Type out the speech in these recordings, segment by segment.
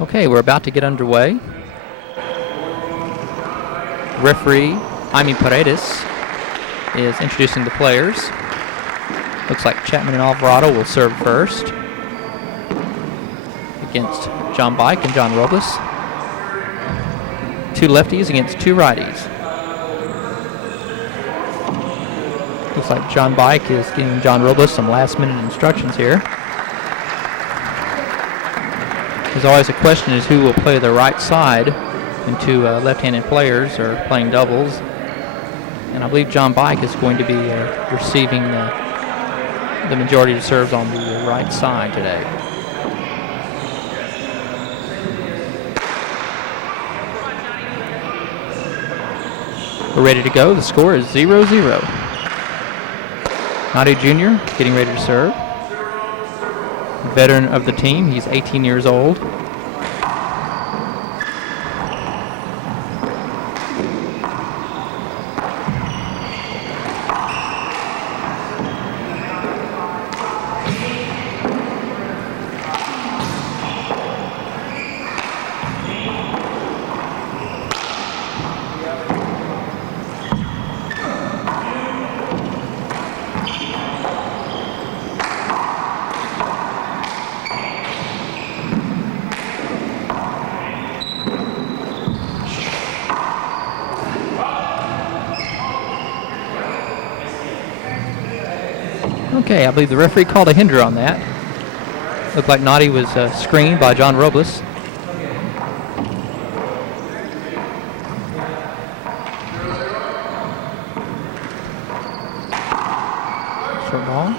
Okay, we're about to get underway. Referee Jaime Paredes is introducing the players. Looks like Chapman and Alvarado will serve first against John Bike and John Robles. Two lefties against two righties. Looks like John Bike is giving John Robles some last-minute instructions here. There's always a question is who will play the right side when two left-handed players are playing doubles. And I believe John Bike is going to be receiving the majority of serves on the right side today. We're ready to go. The score is 0-0. Naty Jr. getting ready to serve. Veteran of the team. He's 18 years old. Okay, I believe the referee called a hinder on that. Looked like Naty was screened by John Robles. Short ball.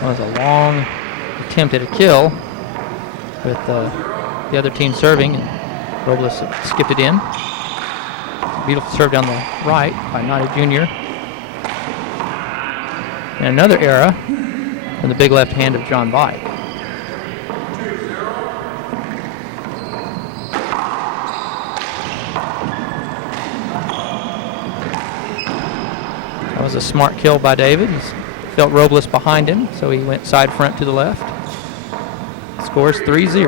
That was a long attempt at a kill with the other team serving, and Robles skipped it in. Beautiful serve down the right by Naty Jr. And another error from the big left hand of John Bike. That was a smart kill by David. He's felt Robles behind him, so he went side front to the left. Scores 3-0.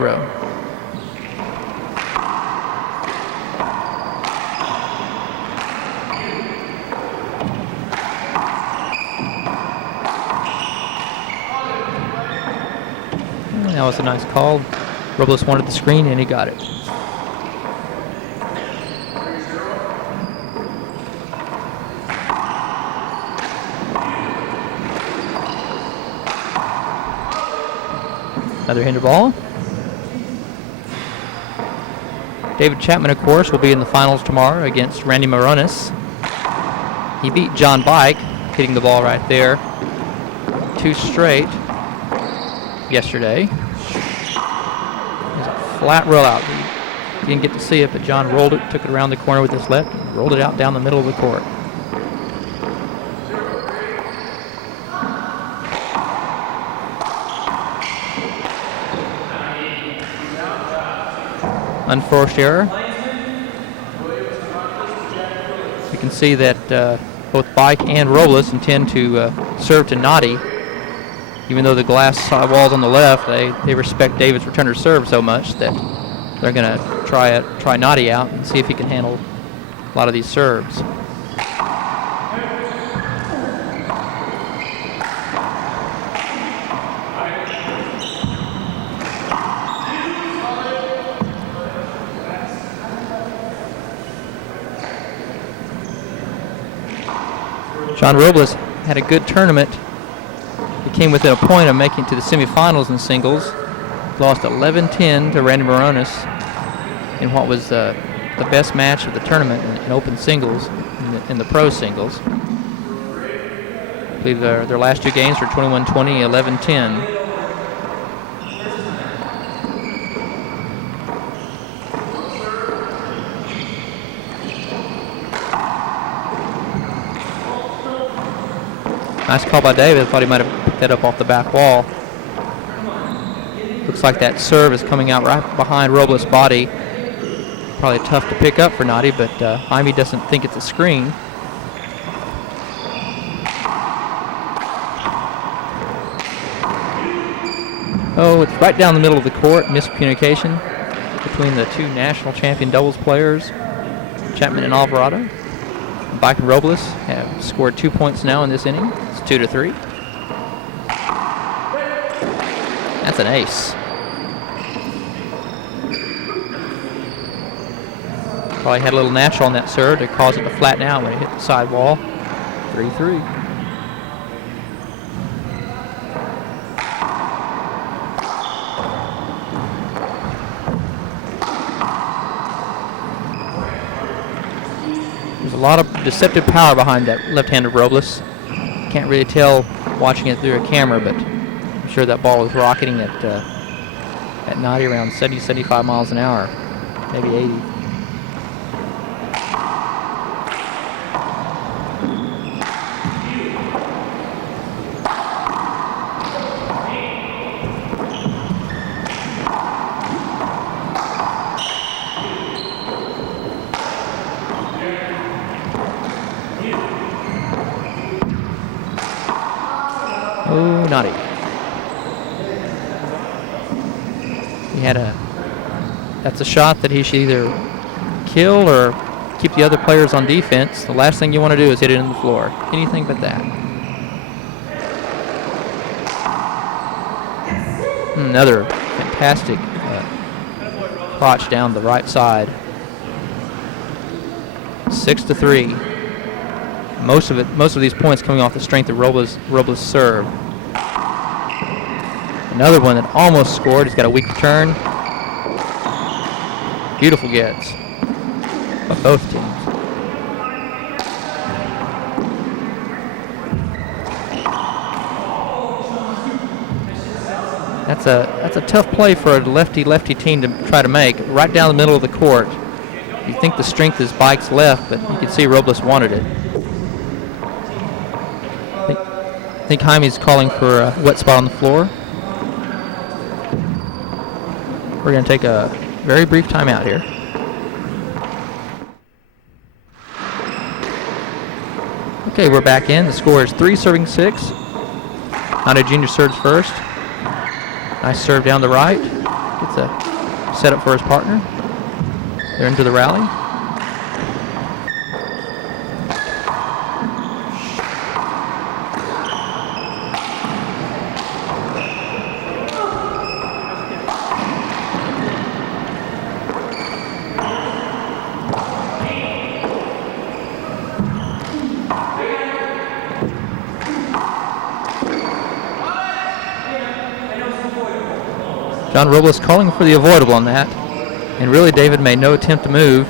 That was a nice call. Robles wanted the screen and he got it. Another hinder ball. David Chapman, of course, will be in the finals tomorrow against Randy Moronis. He beat John Bike, hitting the ball right there, 2 straight yesterday. It was a flat rollout. You didn't get to see it, but John rolled it, took it around the corner with his left, rolled it out down the middle of the court. Unforced error. You can see that both Bike and Robles intend to serve to Naty. Even though the glass wall's on the left, they respect David's returner serve so much that they're going to try Naty out and see if he can handle a lot of these serves. John Robles had a good tournament. He came within a point of making it to the semifinals in singles. Lost 11-10 to Randy Moronis in what was the best match of the tournament in open singles, in the pro singles. I believe their last 2 games were 21-20, 11-10. Nice call by David. I thought he might have picked that up off the back wall. Looks like that serve is coming out right behind Robles' body. Probably tough to pick up for Naty, but Jaime doesn't think it's a screen. Oh, it's right down the middle of the court. Miscommunication between the two national champion doubles players, Chapman and Alvarado. Bike and Robles have scored 2 points now in this inning. It's 2-3. That's an ace. Probably had a little natural on that serve to cause it to flatten out when it hit the side wall. 3-3. There's a lot of deceptive power behind that left-handed Robles. Can't really tell watching it through a camera, but I'm sure that ball was rocketing at Naty around 70, 75 miles an hour, maybe 80. Oh, Naty. That's a shot that he should either kill or keep the other players on defense. The last thing you want to do is hit it in the floor. Anything but that. Another fantastic crotch down the right side. 6-3. Most of these points coming off the strength of Robles' serve. Another one that almost scored. He's got a weak return. Beautiful gets by both teams. That's a tough play for a lefty team to try to make. Right down the middle of the court. You think the strength is Bike's left, but you can see Robles wanted it. I think Jaime's calling for a wet spot on the floor. We're going to take a very brief timeout here. Okay, we're back in. The score is 3-6. Naty Jr. serves first. Nice serve down the right. Gets a setup for his partner. They're into the rally. John Robles calling for the avoidable on that. And really, David made no attempt to move.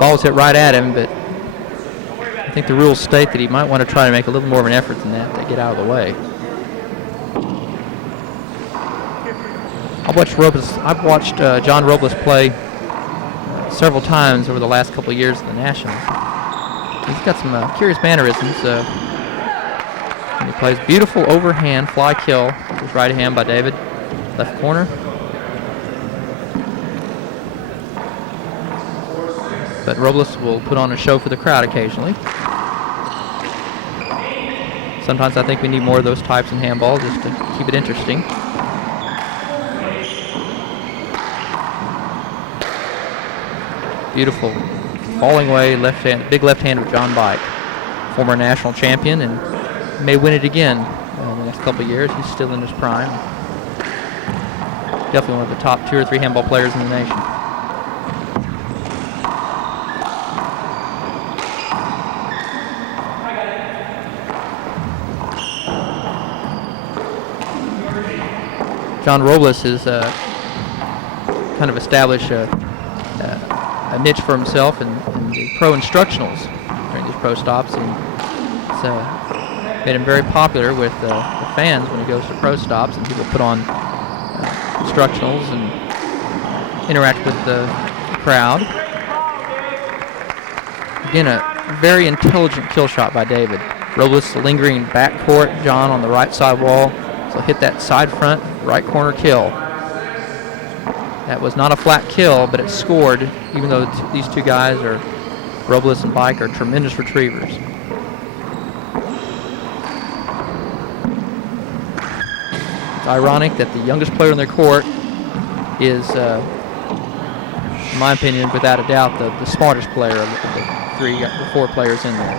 Ball was hit right at him, but I think the rules state that he might want to try to make a little more of an effort than that to get out of the way. I've watched John Robles play several times over the last couple of years at the Nationals. He's got some curious mannerisms. And he plays beautiful overhand fly kill with his right hand by David. Left corner. But Robles will put on a show for the crowd occasionally. Sometimes I think we need more of those types in handball just to keep it interesting. Beautiful falling away left hand, big left hand of John Bike, former national champion, and may win it again in the next couple of years. He's still in his prime. Definitely one of the top 2 or 3 handball players in the nation. John Robles has kind of established a niche for himself in the pro instructionals during these pro stops, and it's made him very popular with the fans when he goes to pro stops, and people put on instructionals and interact with the crowd. Again, a very intelligent kill shot by David. Robles lingering backcourt, John on the right side wall. So hit that side front, right corner kill. That was not a flat kill, but it scored, even though these two guys, Robles and Bike, are tremendous retrievers. It's ironic that the youngest player on their court is, in my opinion, without a doubt, the smartest player of the four players in there.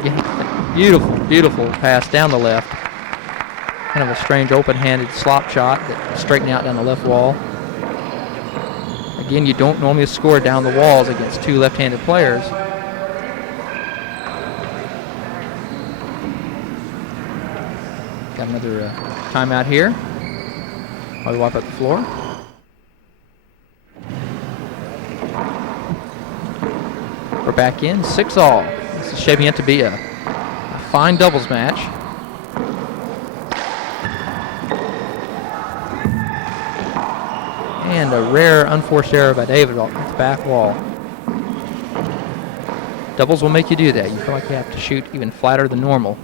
Again, beautiful pass down the left. Kind of a strange open-handed slop shot that straightened out down the left wall. Again, you don't normally score down the walls against two left-handed players. Got another timeout here while we wipe up the floor. We're back in 6-all. This is shaping up to be a fine doubles match. And a rare unforced error by David at the back wall. Doubles will make you do that. You feel like you have to shoot even flatter than normal.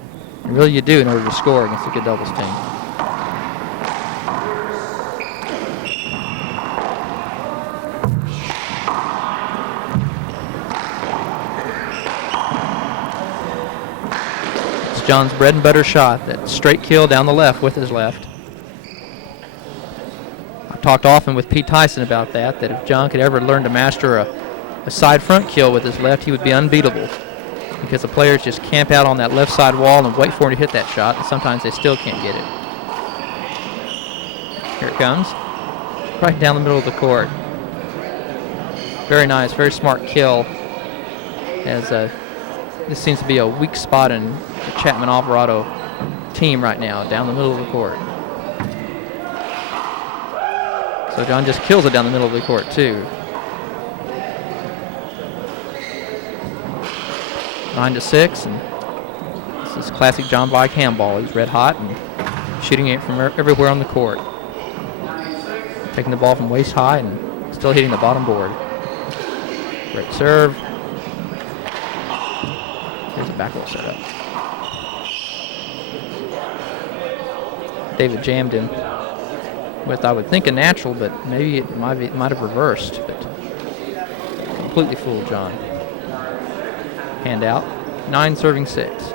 And really you do in order to score against a good doubles team. It's John's bread and butter shot, that straight kill down the left with his left. Talked often with Pete Tyson about that if John could ever learn to master a side front kill with his left, he would be unbeatable, because the players just camp out on that left side wall and wait for him to hit that shot, and sometimes they still can't get it. Here it comes, right down the middle of the court. Very nice, very smart kill, as this seems to be a weak spot in the Chapman Alvarado team right now, down the middle of the court. So John just kills it down the middle of the court, too. 9-6, and this is classic John Bike handball. He's red hot and shooting it from everywhere on the court. Taking the ball from waist high and still hitting the bottom board. Great serve. Here's a back roll setup. David jammed him with, I would think, a natural, but maybe it might have reversed, but completely fooled John. Hand out, 9 serving 6.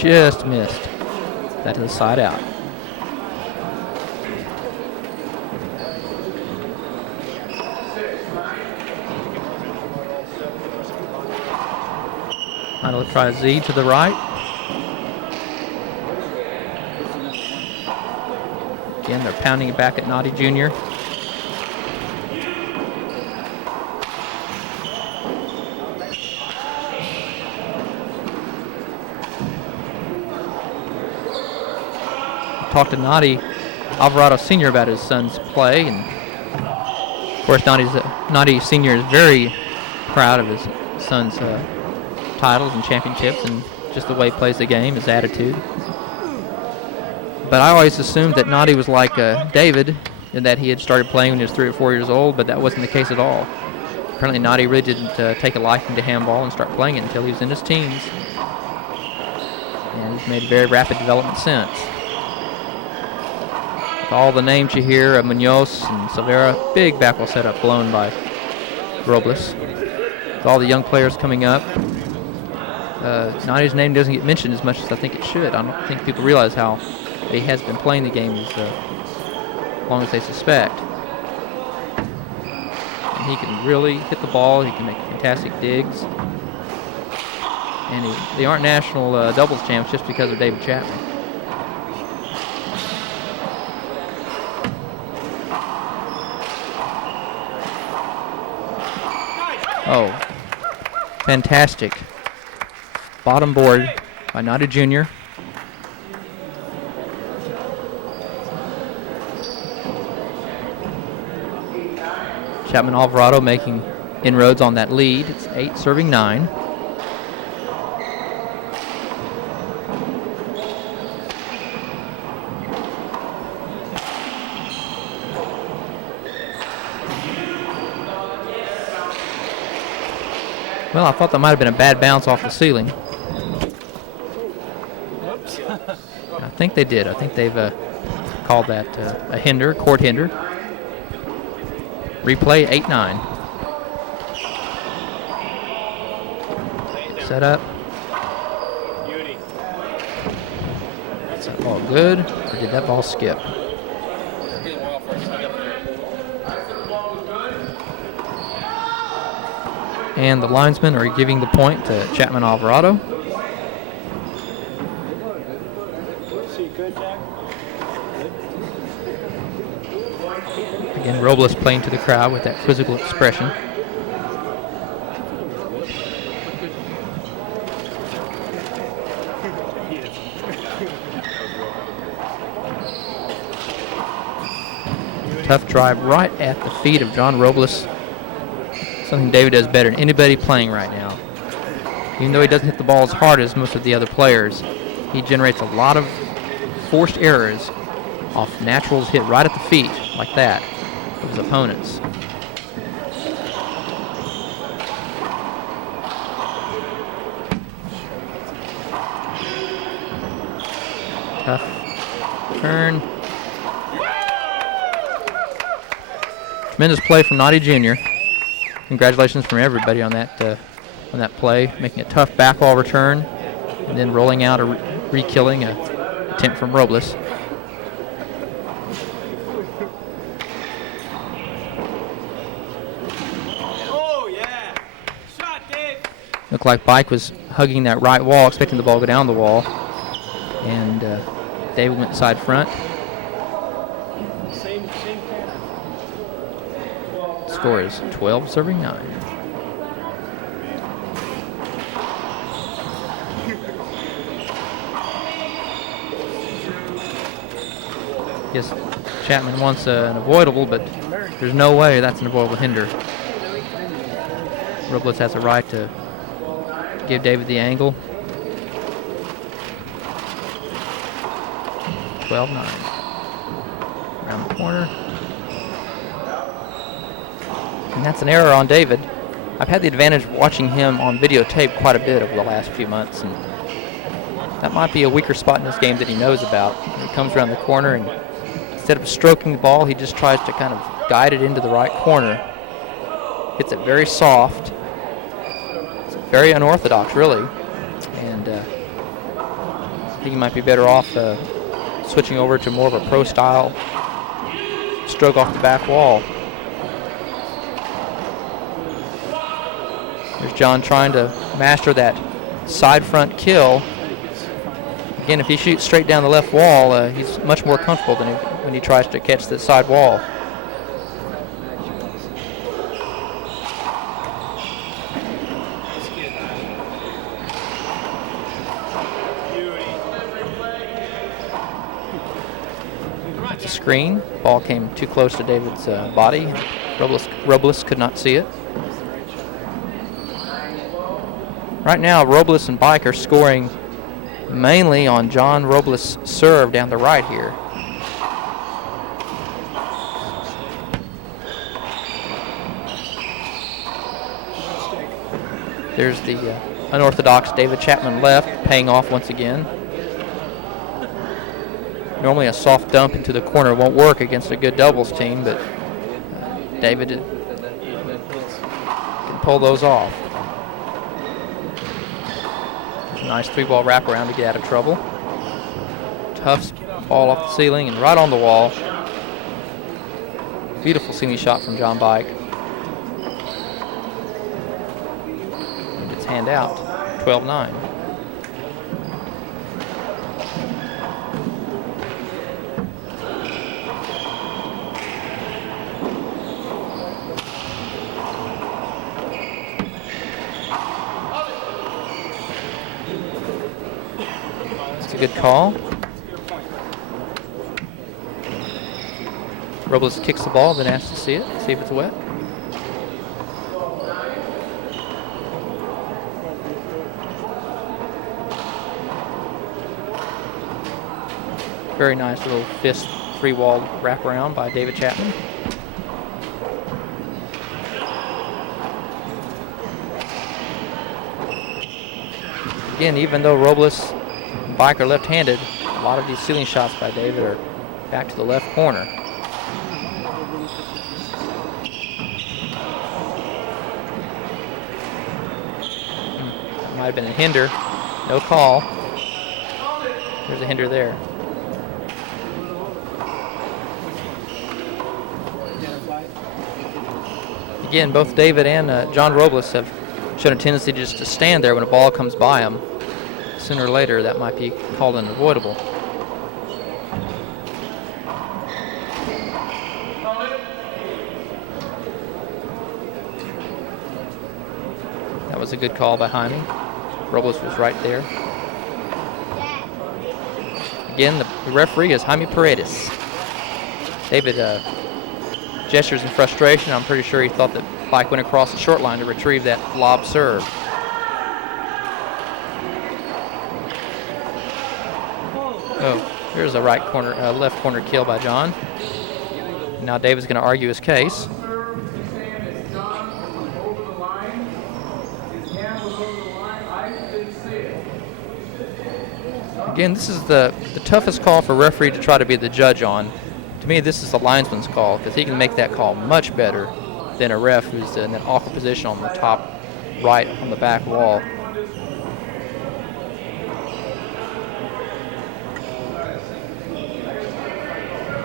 Just missed. That to the side out. Now let's try a Z to the right. Again, they're pounding it back at Naty Jr. Talked to Naty Alvarado Sr. about his son's play, and of course Naty Sr. is very proud of his son's titles and championships and just the way he plays the game, his attitude. But I always assumed that Naty was like David, in that he had started playing when he was 3 or 4 years old, but that wasn't the case at all. Apparently Naty really didn't take a liking to handball and start playing it until he was in his teens. And he's made very rapid development since. With all the names you hear of Munoz and Silvera, big back roll setup blown by Robles. With all the young players coming up, Naty's name doesn't get mentioned as much as I think it should. I don't think people realize how he has been playing the game as long as they suspect. And he can really hit the ball. He can make fantastic digs. And they aren't national doubles champs just because of David Chapman. Oh, fantastic. Bottom board by Naty Jr. Chapman Alvarado making inroads on that lead. It's 8 serving 9. Well, I thought that might have been a bad bounce off the ceiling. I think they did. I think they've called that a hinder, court hinder. Replay 8-9. Set up. Is that ball good, or did that ball skip? And the linesmen are giving the point to Chapman Alvarado. Again, Robles playing to the crowd with that quizzical expression. Tough drive right at the feet of John Robles. Something David does better than anybody playing right now. Even though he doesn't hit the ball as hard as most of the other players, he generates a lot of forced errors off naturals hit right at the feet like that of his opponents. Tough turn. Tremendous play from Naty Jr. Congratulations from everybody on that play, making a tough back wall return and then rolling out a re-killing attempt from Robles. Oh yeah, shot, Dave. Looked like Bike was hugging that right wall, expecting the ball to go down the wall, and David went side front. Score is 12-9. Yes, Chapman wants an avoidable, but there's no way that's an avoidable hinder. Robles has a right to give David the angle. 12-9. Around the corner. And that's an error on David. I've had the advantage of watching him on videotape quite a bit over the last few months, and that might be a weaker spot in this game that he knows about. He comes around the corner, and instead of stroking the ball, he just tries to kind of guide it into the right corner. Hits it very soft. It's very unorthodox, really. And I think he might be better off switching over to more of a pro-style stroke off the back wall. There's John trying to master that side front kill. Again, if he shoots straight down the left wall, he's much more comfortable than when he tries to catch the side wall. It's a screen. Ball came too close to David's body. Robles could not see it. Right now, Robles and Bike are scoring mainly on John Robles' serve down the right here. There's the unorthodox David Chapman left, paying off once again. Normally a soft dump into the corner won't work against a good doubles team, but David can pull those off. Nice three-ball wraparound to get out of trouble. Tough ball off the ceiling and right on the wall. Beautiful ceiling shot from John Bike. Gets hand out, 12-9. Good call. Robles kicks the ball, then asks to see it, see if it's wet. Very nice little fist three-wall wraparound by David Chapman. Again, even though Robles and Bike are left-handed, a lot of these ceiling shots by David are back to the left corner. Might have been a hinder. No call. There's a hinder there. Again, both David and John Robles have shown a tendency just to stand there when a ball comes by them. Sooner or later, that might be called unavoidable. That was a good call by Jaime. Robles was right there. Again, the referee is Jaime Paredes. David gestures in frustration. I'm pretty sure he thought that Bike went across the short line to retrieve that lob serve. Oh, there's a left corner kill by John. Now David's going to argue his case. Again, this is the toughest call for a referee to try to be the judge on. To me, this is the linesman's call because he can make that call much better than a ref who's in an awkward position on the top right on the back wall.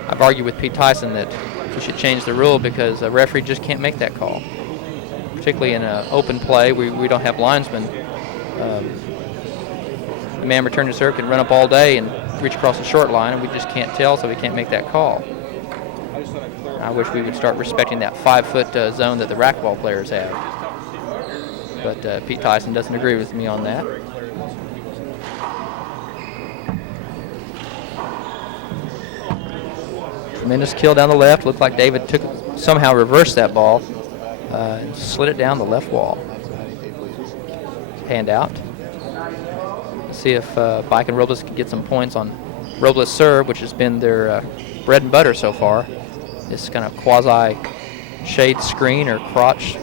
I've argued with Pete Tyson that we should change the rule because a referee just can't make that call. Particularly in an open play, we don't have linesmen. The man returning to serve can run up all day and reach across the short line, and we just can't tell, so we can't make that call. I wish we would start respecting that 5-foot zone that the racquetball players have. But Pete Tyson doesn't agree with me on that. Tremendous kill down the left. Looked like David somehow reversed that ball and slid it down the left wall. Hand out. See if Bike and Robles can get some points on Robles' serve, which has been their bread and butter so far. This kind of quasi-shade screen or crotch.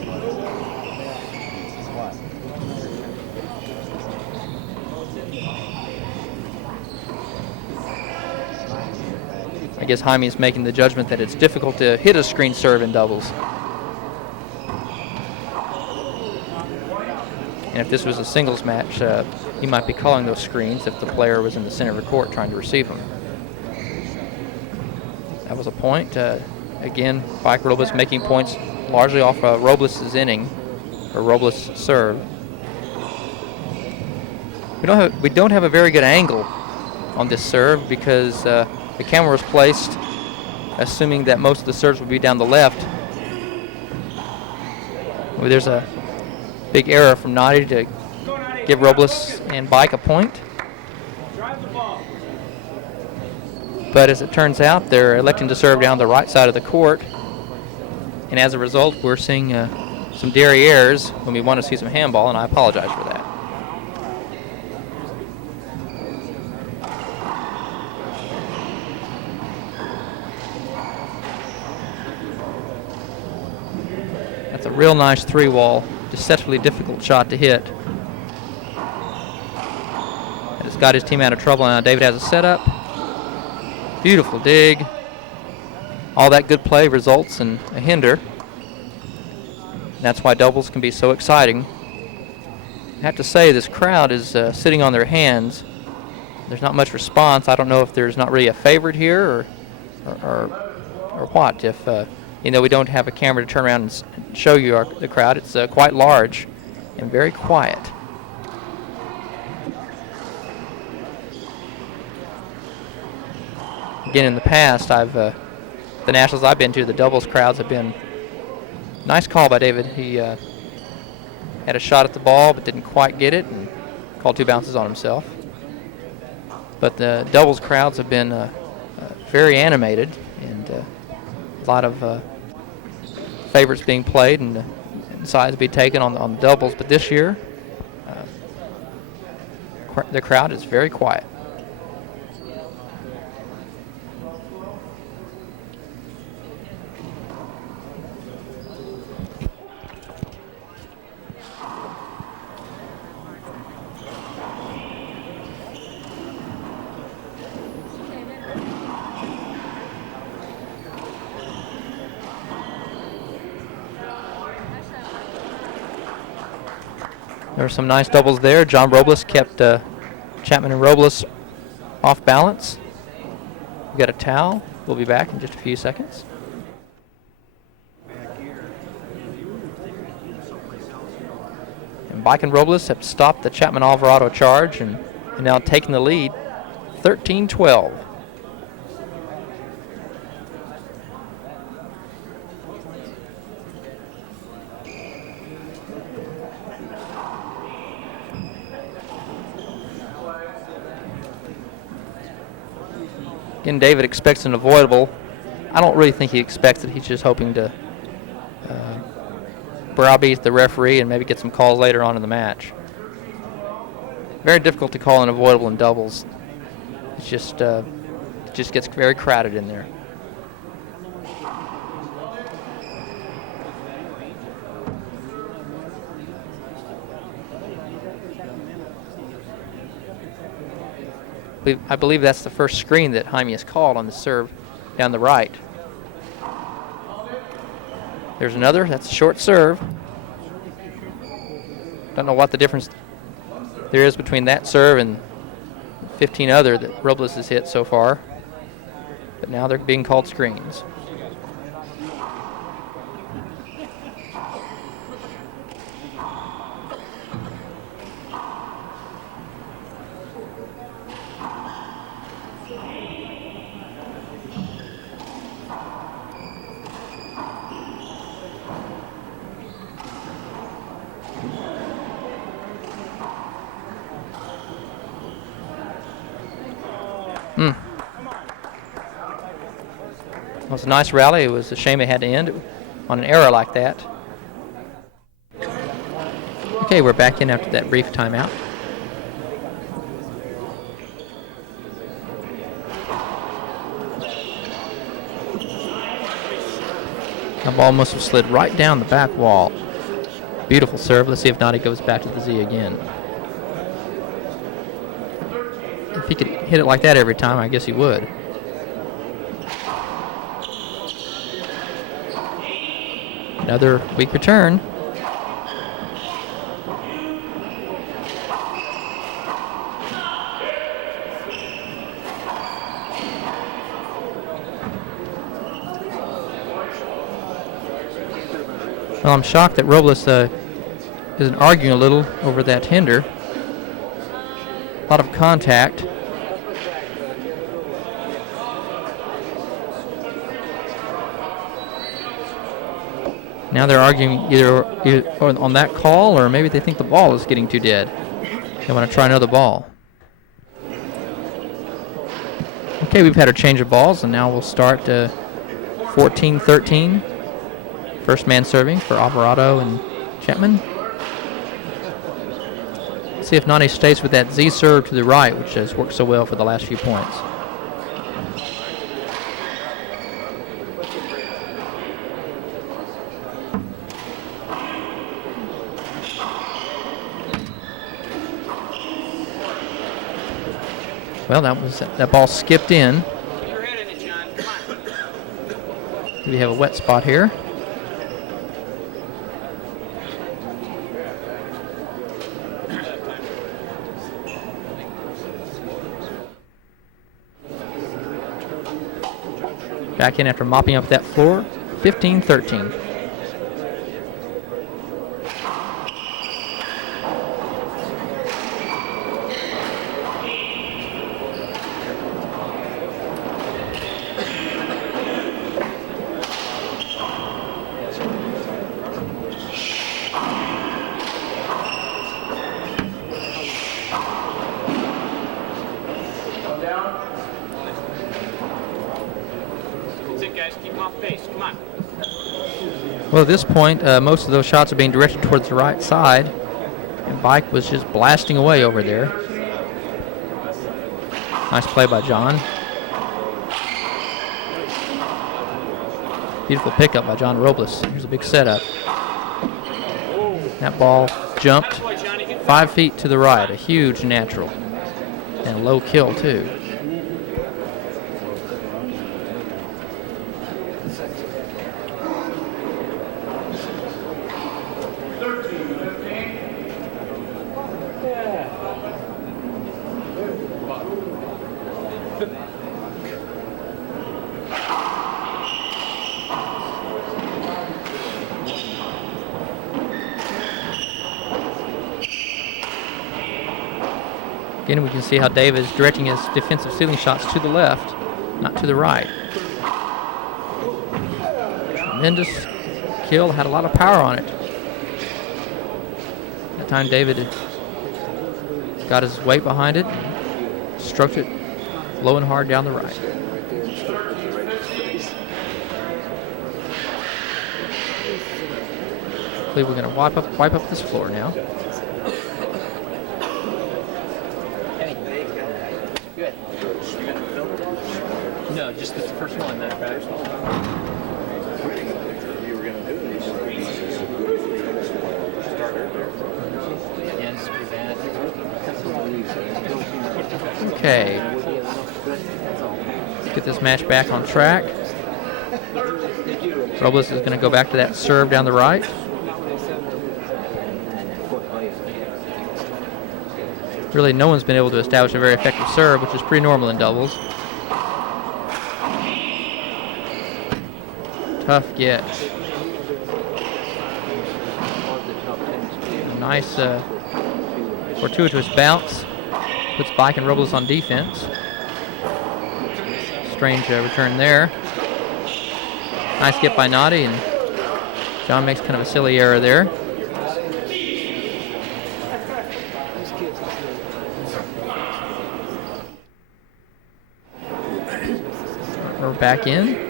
I guess Jaime's making the judgment that it's difficult to hit a screen serve in doubles. And if this was a singles match, he might be calling those screens if the player was in the center of the court trying to receive them. That was a point. Again, Bike Robles making points largely off Robles' inning, or Robles' serve. We don't have a very good angle on this serve because the camera was placed assuming that most of the serves would be down the left. Well, there's a big error from Naty to give Robles and Bike a point. But as it turns out, they're electing to serve down the right side of the court. And as a result, we're seeing some derrieres when we want to see some handball, and I apologize for that. That's a real nice three-wall, deceptively difficult shot to hit. It's got his team out of trouble. Now David has a setup. Beautiful dig. All that good play results in a hinder. That's why doubles can be so exciting. I have to say, this crowd is sitting on their hands. There's not much response. I don't know if there's not really a favorite here or what. If we don't have a camera to turn around and show you the crowd. It's quite large and very quiet. Again, in the past, the nationals I've been to, the doubles crowds have been nice call by David. He had a shot at the ball but didn't quite get it and called two bounces on himself. But the doubles crowds have been very animated and a lot of favorites being played and sides being taken on the doubles. But this year, the crowd is very quiet. There were some nice doubles there. John Robles kept Chapman and Robles off balance. We got a towel. We'll be back in just a few seconds. And Bike and Robles have stopped the Chapman Alvarado charge and now taking the lead 13-12. Again, David expects an avoidable. I don't really think he expects it. He's just hoping to browbeat the referee and maybe get some calls later on in the match. Very difficult to call an avoidable in doubles. It's just it just gets very crowded in there. I believe that's the first screen that Jaime has called on the serve down the right. There's another. That's a short serve. Don't know what the difference there is between that serve and 15 other that Robles has hit so far. But now they're being called screens. It was a nice rally. It was a shame it had to end on an error like that. Okay, we're back in after that brief timeout. The ball must have slid right down the back wall. Beautiful serve. Let's see if Naty goes back to the Z again. If he could hit it like that every time, I guess he would. Another weak return. Well, I'm shocked that Robles isn't arguing a little over that hinder. A lot of contact. Now they're arguing either on that call, or maybe they think the ball is getting too dead. They want to try another ball. Okay, we've had a change of balls, and now we'll start 14-13. First man serving for Alvarado and Chapman. See if Naty stays with that Z serve to the right, which has worked so well for the last few points. Well, that ball skipped in. We have a wet spot here. Back in after mopping up that floor, 15-13. Well, at this point, most of those shots are being directed towards the right side, and Bike was just blasting away over there. Nice play by John. Beautiful pickup by John Robles. Here's a big setup. That ball jumped 5 feet to the right, a huge natural, and a low kill too. Again, we can see how David is directing his defensive ceiling shots to the left, not to the right. Tremendous kill, had a lot of power on it. That time David got his weight behind it, stroked it low and hard down the right. I believe we're going to wipe up this floor now. Good. No, just the first one. That Okay. Let's get this match back on track. Robles is going to go back to that serve down the right. Really, no one's been able to establish a very effective serve, which is pretty normal in doubles. Tough get. Nice fortuitous bounce. Puts Bike and Robles on defense. Strange return there. Nice get by Naty, and John makes kind of a silly error there. We're back in.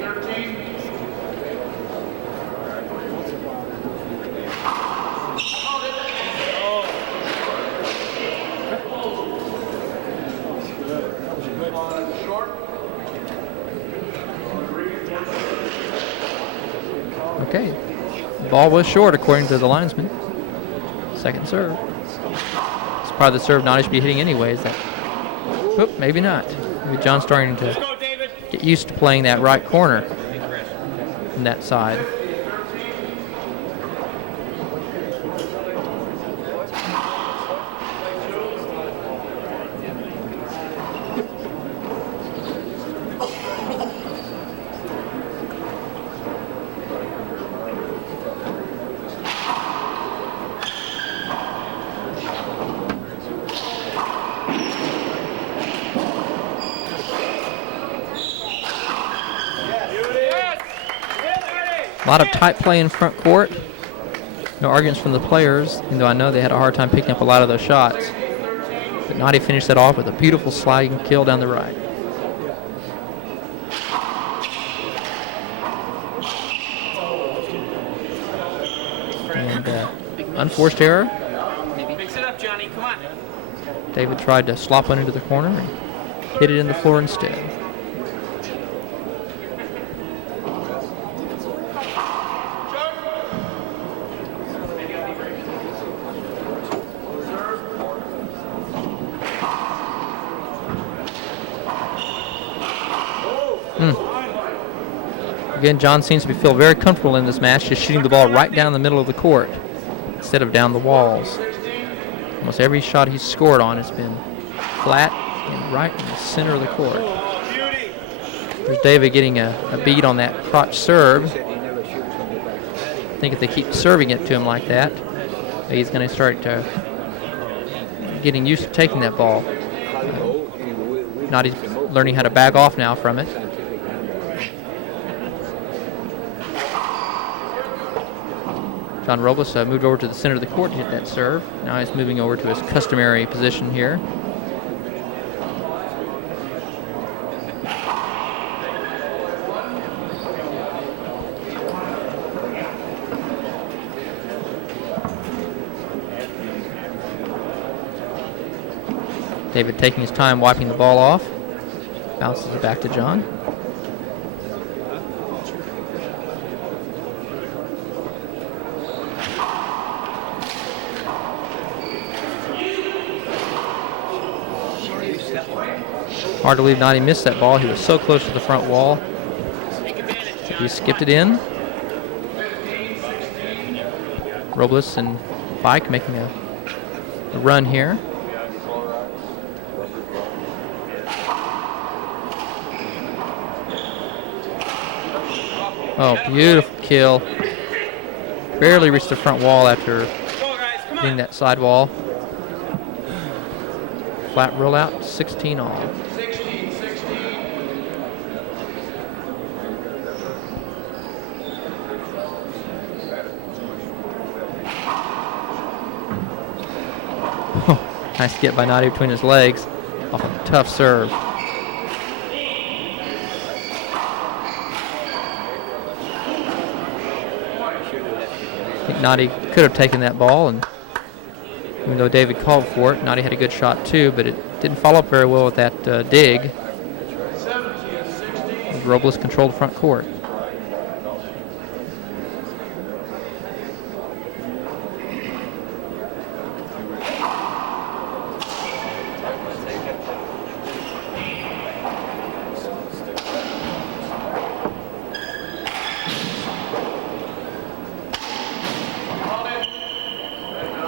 Okay, ball was short according to the linesman. Second serve. It's probably the serve Naty should be hitting anyways. Oop, maybe not. Maybe John's starting to get used to playing that right corner from that side. A lot of tight play in front court. No arguments from the players, even though I know they had a hard time picking up a lot of those shots. But Naty finished that off with a beautiful sliding kill down the right. And unforced error. Mix it up, Johnny. Come on. David tried to slop one into the corner and hit it in the floor instead. Again, John seems to feel very comfortable in this match, just shooting the ball right down the middle of the court instead of down the walls. Almost every shot he's scored on has been flat and right in the center of the court. There's David getting a beat on that crotch serve. I think if they keep serving it to him like that, he's going to start getting used to taking that ball. Naty's learning how to back off now from it. John Robles moved over to the center of the court to hit that serve. Now he's moving over to his customary position here. David taking his time wiping the ball off. Bounces it back to John. Hard to believe Naty missed that ball. He was so close to the front wall. He skipped it in. Robles and Bike making a run here. Oh, beautiful kill. Barely reached the front wall after hitting that side wall. Flat roll out, 16 all. Nice get by Naty between his legs off a tough serve. I think Naty could have taken that ball, and even though David called for it, Naty had a good shot too, but it didn't follow up very well with that dig. Robles controlled the front court.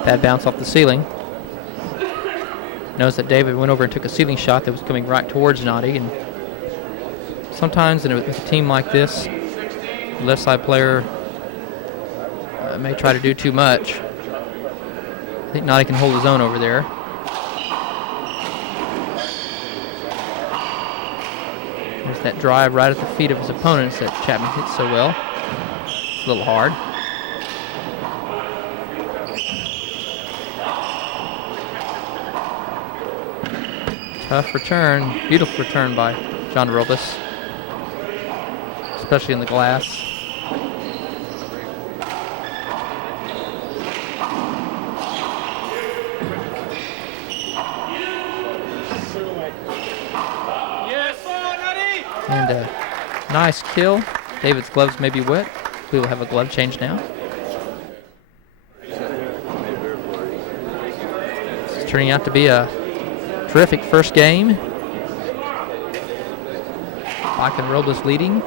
Bad bounce off the ceiling. Notice that David went over and took a ceiling shot that was coming right towards Naty, and sometimes with a team like this, the left side player may try to do too much. I think Naty can hold his own over there. There's that drive right at the feet of his opponents that Chapman hits so well. It's a little hard. Tough return, beautiful return by John Robles, especially in the glass. And a nice kill. David's gloves may be wet. We will have a glove change now. It's turning out to be a terrific first game. Bach and Robles leading.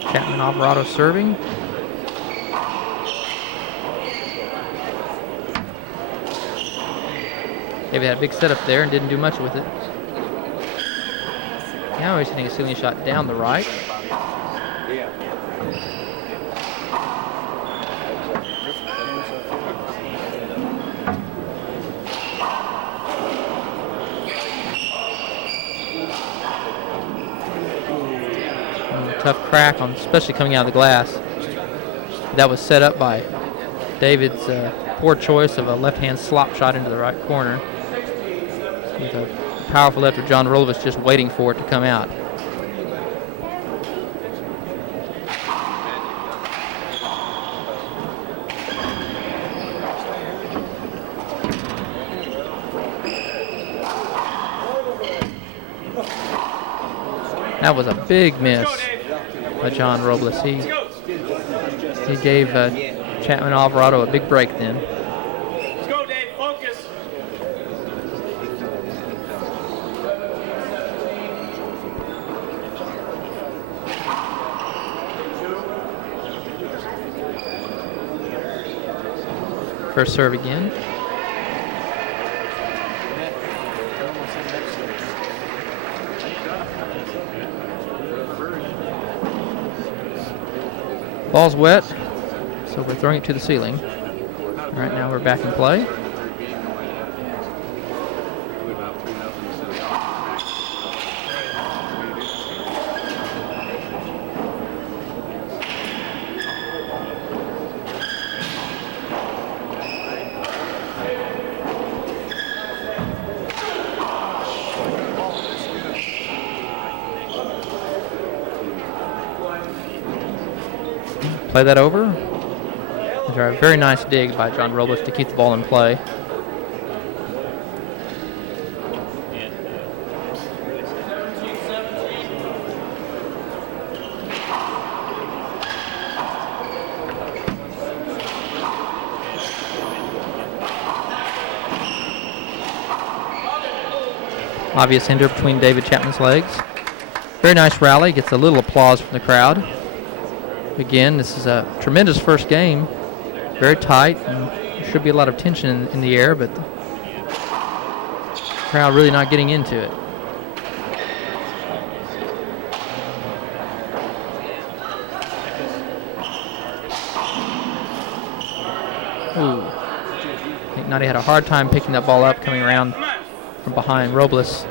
Chapman Alvarado serving. David had a big setup there and didn't do much with it. Now he's hitting a ceiling shot down the right. Tough crack on, especially coming out of the glass. That was set up by David's poor choice of a left-hand slop shot into the right corner. With a powerful left of John Robles just waiting for it to come out. That was a big miss by John Robles. He gave Chapman Alvarado a big break then. Let's go, Dave. Focus. First serve again. Ball's wet, so we're throwing it to the ceiling. Right now we're back in play. Play that over. A very nice dig by John Robles to keep the ball in play. Obvious hinder between David Chapman's legs. Very nice rally, gets a little applause from the crowd. Again, this is a tremendous first game. Very tight, and there should be a lot of tension in the air, but the crowd really not getting into it. Ooh. I think Naty had a hard time picking that ball up, coming around from behind Robles.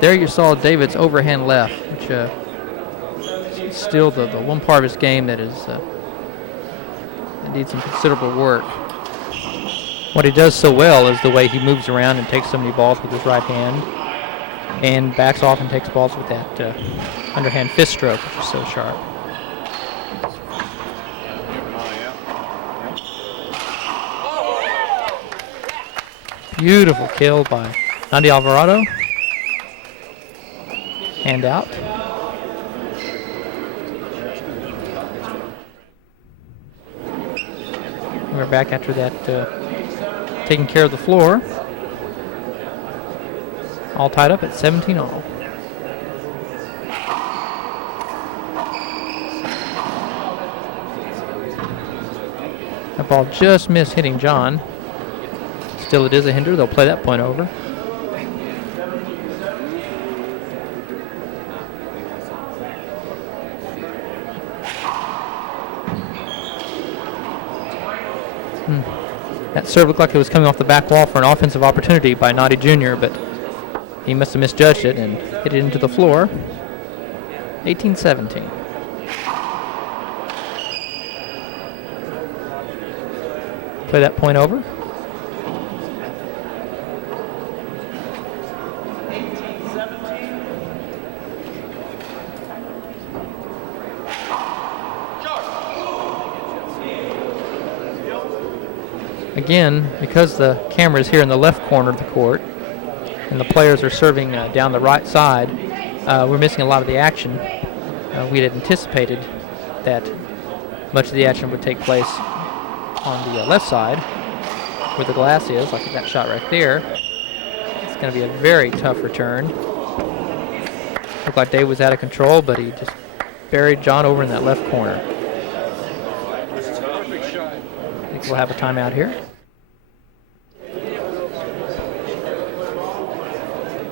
There you saw David's overhand left, which is still the one part of his game that is that needs some considerable work. What he does so well is the way he moves around and takes so many balls with his right hand and backs off and takes balls with that underhand fist stroke, which is so sharp. Beautiful kill by Naty Alvarado. Hand out. We're back after that, taking care of the floor. All tied up at 17 all. That ball just missed hitting John. Still, it is a hinder. They'll play that point over. That serve looked like it was coming off the back wall for an offensive opportunity by Naty Jr., but he must have misjudged it and hit it into the floor. 18-17. Play that point over. Again, because the camera is here in the left corner of the court and the players are serving down the right side, we're missing a lot of the action. We had anticipated that much of the action would take place on the left side where the glass is, like that shot right there. It's going to be a very tough return. Looked like Dave was out of control, but he just buried John over in that left corner. I think we'll have a timeout here.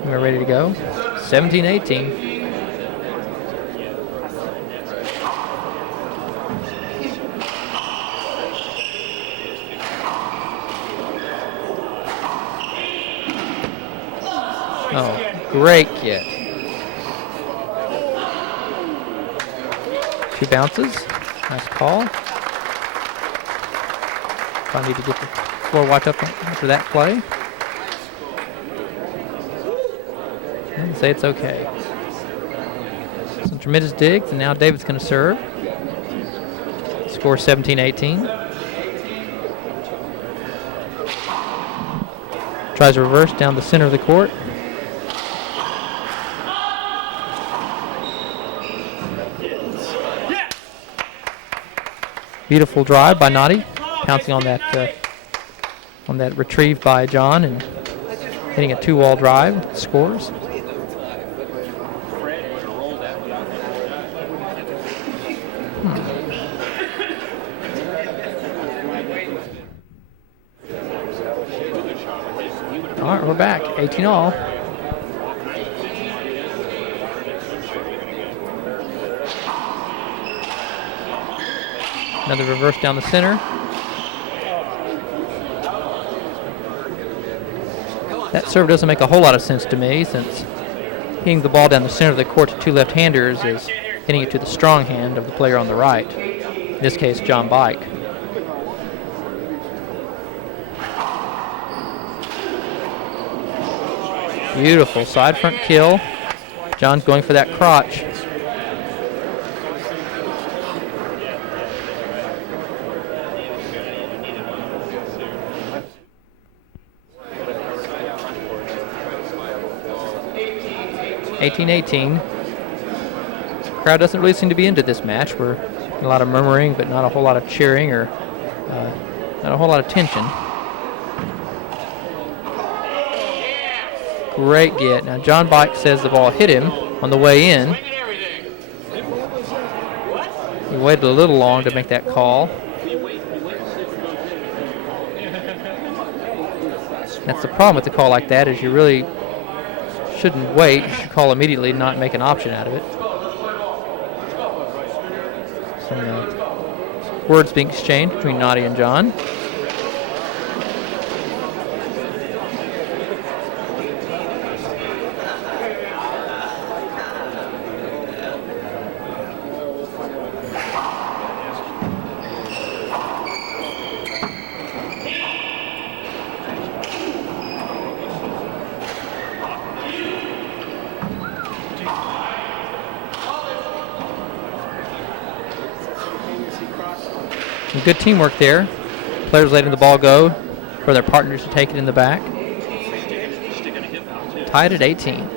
We're ready to go. 17-18. Oh, great kick. 2 bounces. Nice call. I need to get the floor watch up after that play. And say it's okay. Some tremendous digs, and now David's going to serve. Score 17-18. Tries a reverse down the center of the court. Beautiful drive by Naty, pouncing on that retrieve by John and hitting a 2-wall drive. Scores. All right, we're back. 18 all. Another reverse down the center. That serve doesn't make a whole lot of sense to me, since hitting the ball down the center of the court to 2 left-handers is hitting it to the strong hand of the player on the right. In this case, John Bike. Beautiful side front kill. John's going for that crotch. (18-18). Crowd doesn't really seem to be into this match. We're a lot of murmuring, but not a whole lot of cheering or not a whole lot of tension. Great get. Now John Bike says the ball hit him on the way in. He waited a little long to make that call. That's the problem with the call like that, is you really shouldn't wait. You should call immediately, not make an option out of it. Some words being exchanged between Naty and John. Some good teamwork there. Players letting the ball go for their partners to take it in the back. Tied at 18.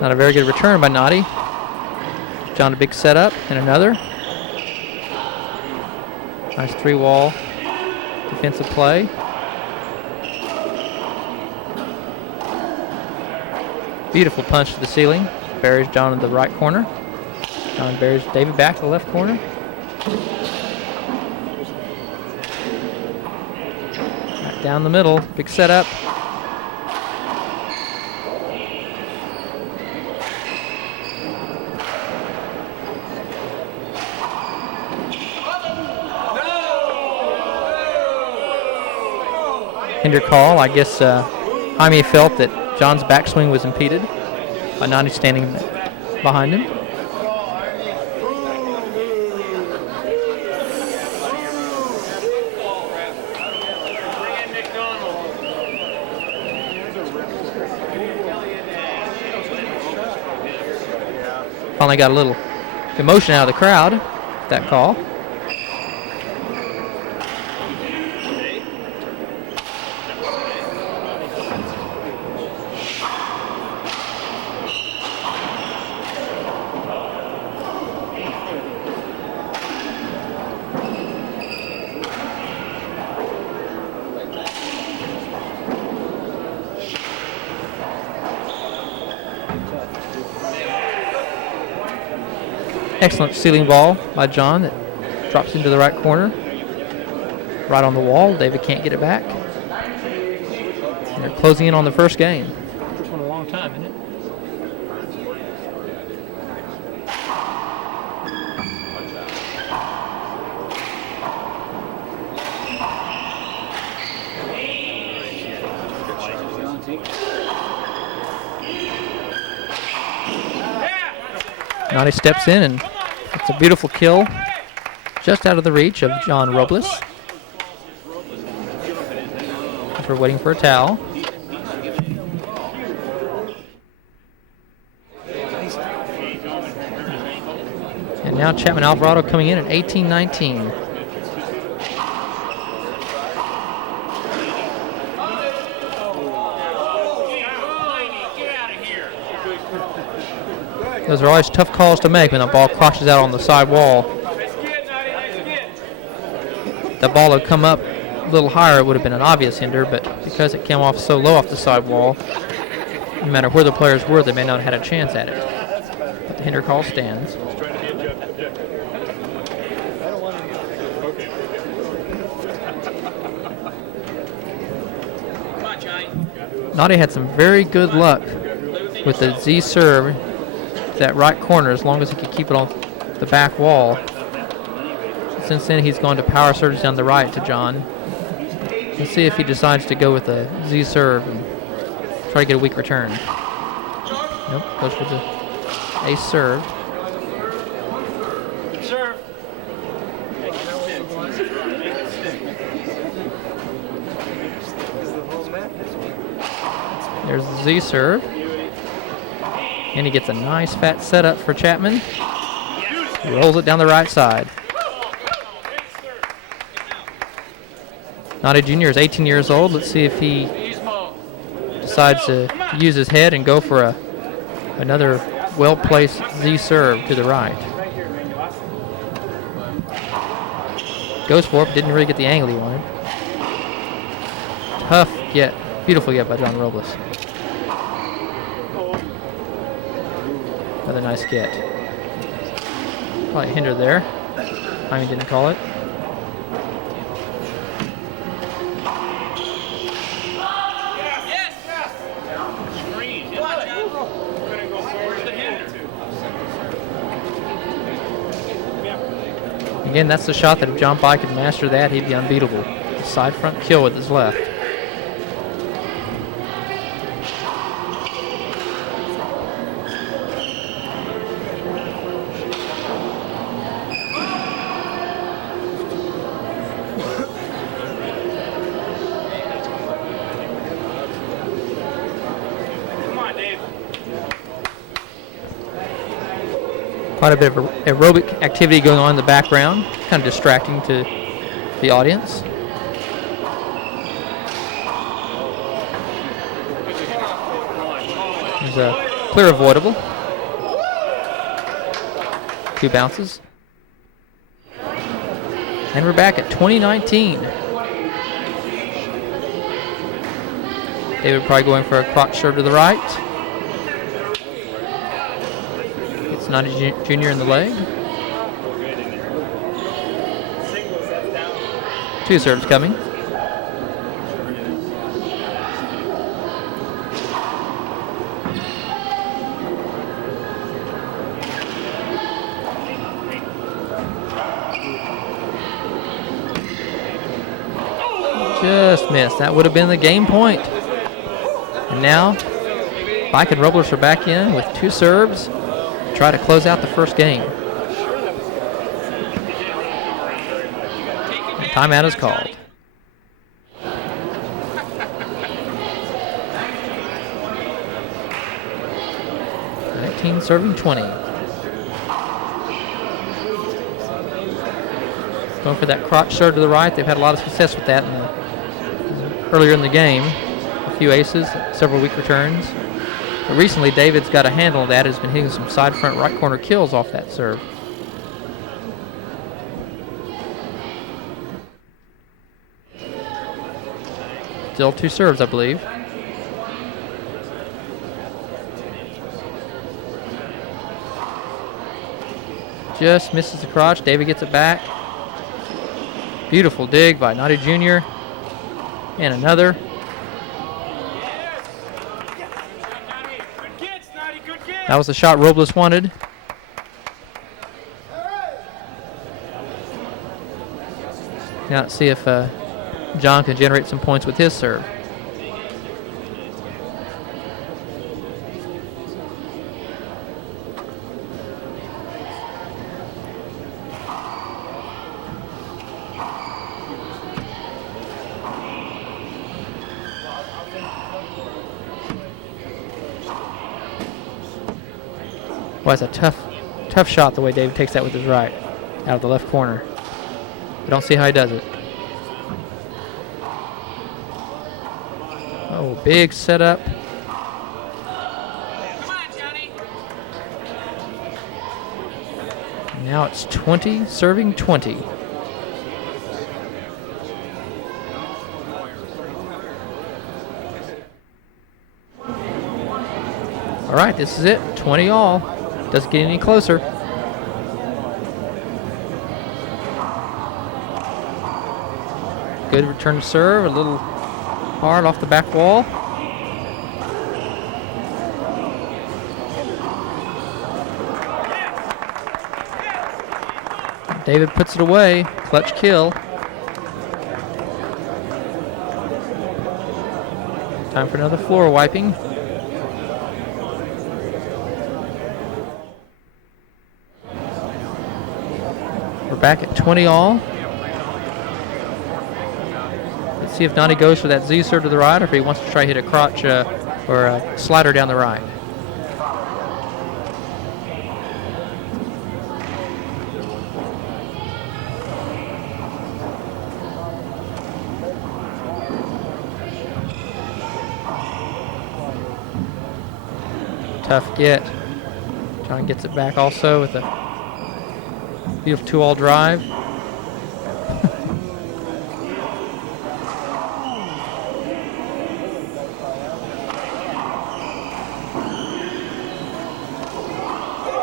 Not a very good return by Naty. John, a big setup and another. Nice three-wall defensive play. Beautiful punch to the ceiling. Buries John in the right corner. John buries David back to the left corner. Right down the middle, big setup. Hinder call. I guess Jaime felt that John's backswing was impeded by Naty standing behind him. Finally got a little emotion out of the crowd, that call. Excellent ceiling ball by John that drops into the right corner. Right on the wall. David can't get it back. And they're closing in on the first game. First one in a long time, isn't it? Naty steps in, and it's a beautiful kill just out of the reach of John Robles. As we're waiting for a towel. And now Chapman Alvarado coming in at 18-19. Those are always tough calls to make when the ball crosses out on the side wall. If the ball had come up a little higher, it would have been an obvious hinder, but because it came off so low off the side wall, no matter where the players were, they may not have had a chance at it. But the hinder call stands. Naty had some very good luck with the Z serve. That right corner, as long as he could keep it on the back wall. Since then, he's gone to power serves down the right to John. Let's see if he decides to go with a Z serve and try to get a weak return. Nope, goes for the ace serve. Serve. There's the Z serve. And he gets a nice fat setup for Chapman. Rolls it down the right side. Naty Jr. is 18 years old. Let's see if he decides to use his head and go for another well-placed Z serve to the right. Goes for it, but didn't really get the angle he wanted. Tough get. Beautiful get by John Robles. Another nice get. Probably a hinder there. Jaime didn't call it. Again, that's the shot that if John Pye could master that, he'd be unbeatable. A side front kill with his left. Come on, Dave. Quite a bit of aerobic activity going on in the background, kind of distracting to the audience. There's a clear avoidable. 2 bounces. And we're back at 2019. David probably going for a crotch serve to the right. Gets Naty Jr. in the leg. 2 serves coming. Just missed. That would have been the game point. And now, Pike and Robles are back in with 2 serves to try to close out the first game. And timeout is called. 19 serving 20. Going for that crotch serve to the right. They've had a lot of success with that earlier in the game. A few aces, several weak returns. But recently, David's got a handle on that. Has been hitting some side front right corner kills off that serve. Still 2 serves, I believe. Just misses the crotch. David gets it back. Beautiful dig by Naty Jr. And another. That was the shot Robles wanted. Now let's see if John can generate some points with his serve. Well, it's a tough shot the way David takes that with his right out of the left corner. I don't see how he does it. Oh, big setup. Now it's 20 serving 20. All right, this is it. 20 all. Doesn't get any closer. Good return to serve. A little hard off the back wall. David puts it away. Clutch kill. Time for another floor wiping. We're back at 20 all. Let's see if Naty goes for that Z serve to the right or if he wants to try to hit a crotch or a slider down the right. Tough get. John gets it back also with a beautiful 2-all drive.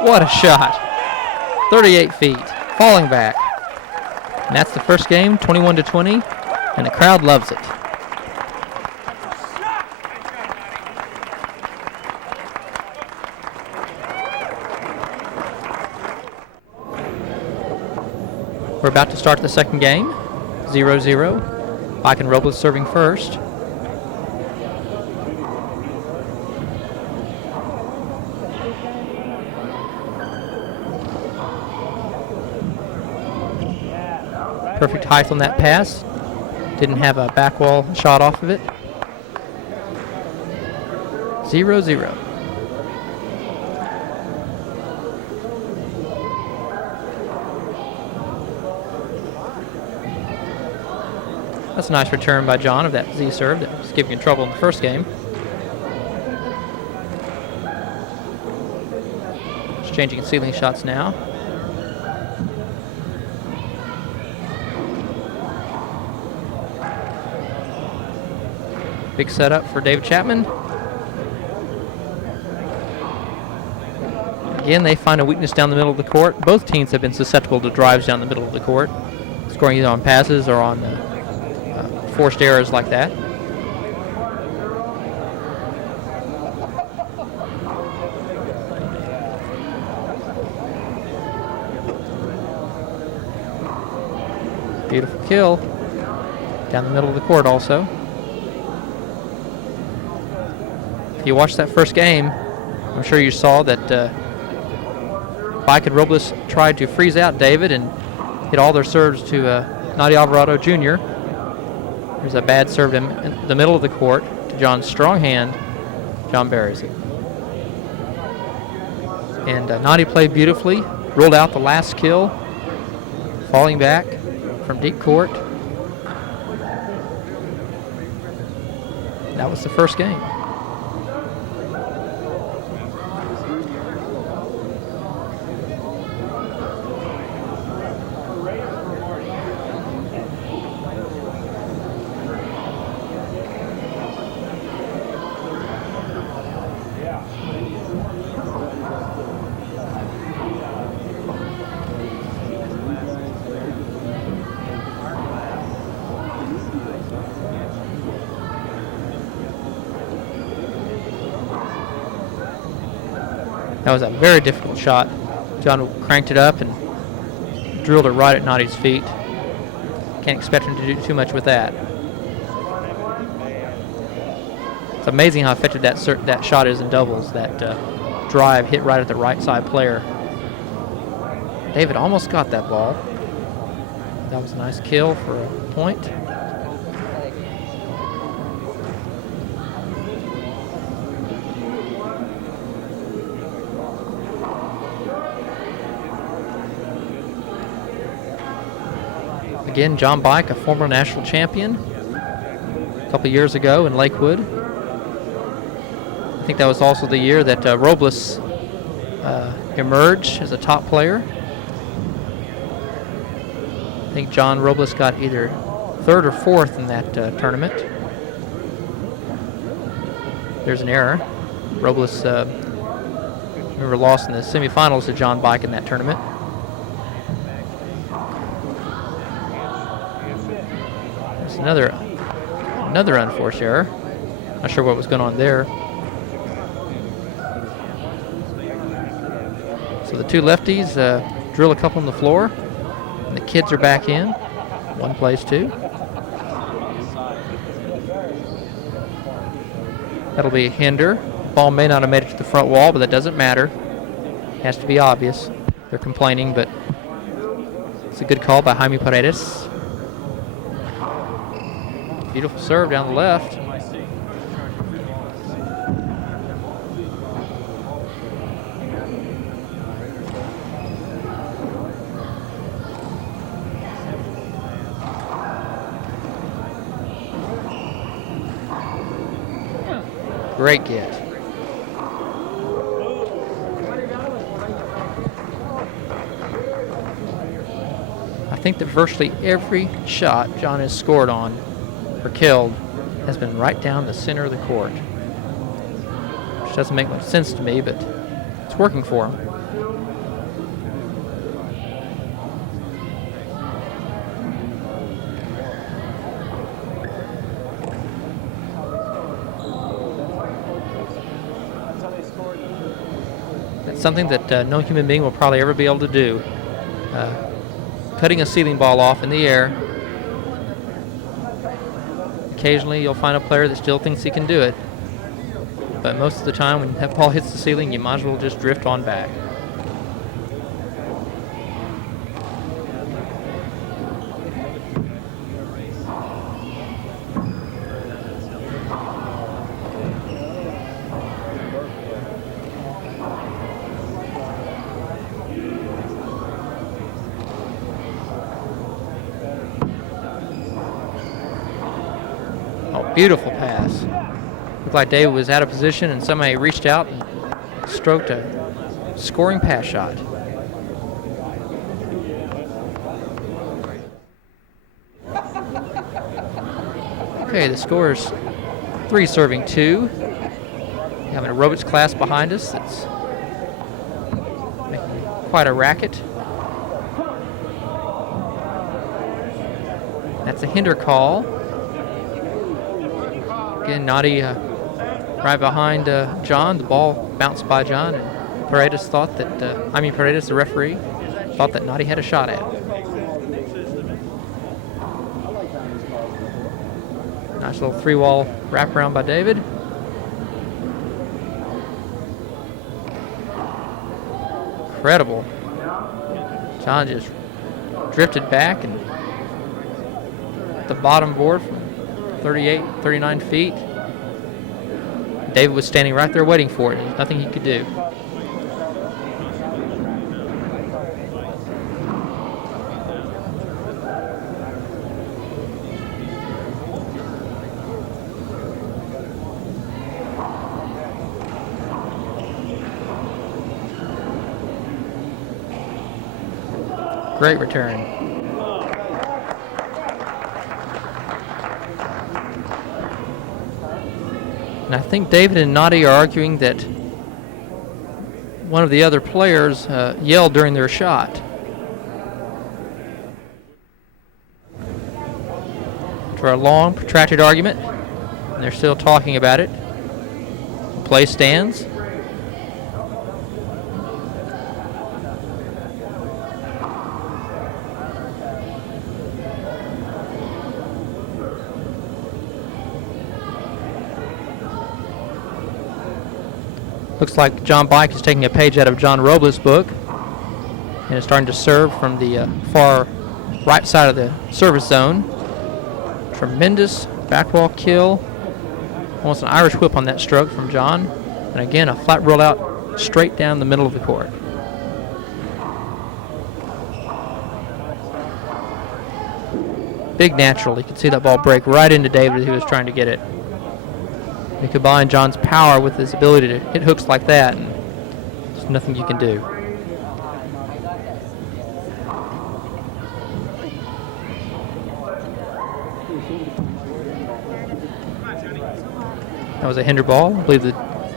What a shot. 38 feet. Falling back. And that's the first game, 21-20, and the crowd loves it. We're We're about to start the second game. 0-0. Bike and Robles serving first. Perfect height on that pass. Didn't have a back wall shot off of it. 0-0. That's a nice return by John of that Z serve that was giving you trouble in the first game. Just changing ceiling shots now. Big setup for David Chapman. Again, they find a weakness down the middle of the court. Both teams have been susceptible to drives down the middle of the court, scoring either on passes or on forced errors like that. Beautiful kill down the middle of the court also. If you watched that first game, I'm sure you saw that Bike and Robles tried to freeze out David and hit all their serves to Naty Alvarado Jr. There's a bad serve in the middle of the court to John's strong hand. John buries it. And Naty played beautifully, ruled out the last kill, falling back from deep court. That was the first game. That was a very difficult shot. John cranked it up and drilled it right at Naty's feet. Can't expect him to do too much with that. It's amazing how effective that shot is in doubles. That drive hit right at the right side player. David almost got that ball. That was a nice kill for a point. Again, John Bike, a former national champion a couple years ago in Lakewood. I think that was also the year that Robles emerged as a top player. I think John Robles got either third or fourth in that tournament. There's an error. Robles, remember, lost in the semifinals to John Bike in that tournament. Another unforced error. Not sure what was going on there. So the two lefties drill a couple on the floor, and the kids are back in. One plays two. That'll be a hinder. Ball may not have made it to the front wall, but that doesn't matter. It has to be obvious. They're complaining, but it's a good call by Jaime Paredes. Beautiful serve down the left. Great get. I think that virtually every shot John has scored on or killed has been right down the center of the court, which doesn't make much sense to me, but it's working for him. That's something that no human being will probably ever be able to do. cutting a ceiling ball off in the air. Occasionally you'll find a player that still thinks he can do it. But most of the time when that ball hits the ceiling, you might as well just drift on back. Beautiful pass. Looked like David was out of position and somebody reached out and stroked a scoring pass shot. Okay, the score is 3 serving 2. Having a Robles class behind us that's making quite a racket. That's a hinder call. Again, Naty right behind John. The ball bounced by John, and Paredes thought that, Paredes, the referee, thought that Naty had a shot at it. Nice little 3-wall wraparound by David. Incredible. John just drifted back and the bottom board from 38, 39 feet. David was standing right there waiting for it. There's nothing he could do. Great return. And I think David and Naty are arguing that one of the other players yelled during their shot. For a long, protracted argument, and they're still talking about it. Play stands. Looks like John Bike is taking a page out of John Robles' book and is starting to serve from the far right side of the service zone. Tremendous back wall kill. Almost an Irish whip on that stroke from John. And again, a flat rollout straight down the middle of the court. Big natural. You can see that ball break right into David as he was trying to get it. You combine John's power with his ability to hit hooks like that, and there's nothing you can do. That was a hinder ball. I believe the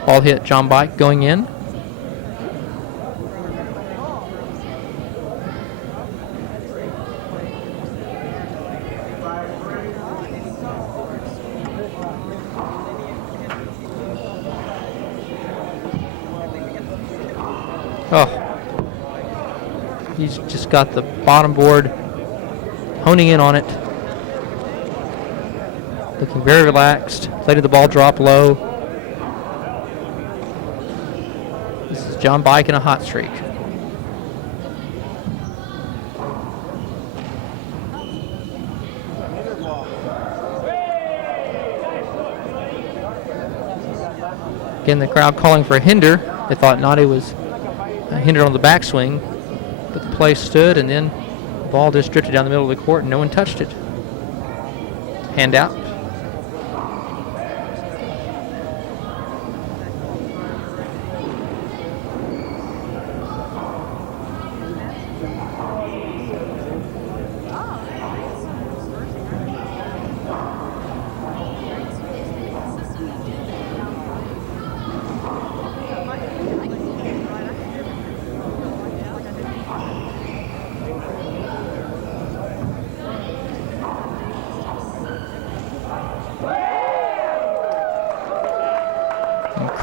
ball hit John Bike going in. Oh, he's just got the bottom board, honing in on it. Looking very relaxed. Letting the ball drop low. This is John Bike in a hot streak. Again, the crowd calling for a hinder. They thought Naty was hindered on the backswing, but the play stood, and then the ball just drifted down the middle of the court, and no one touched it. Hand out.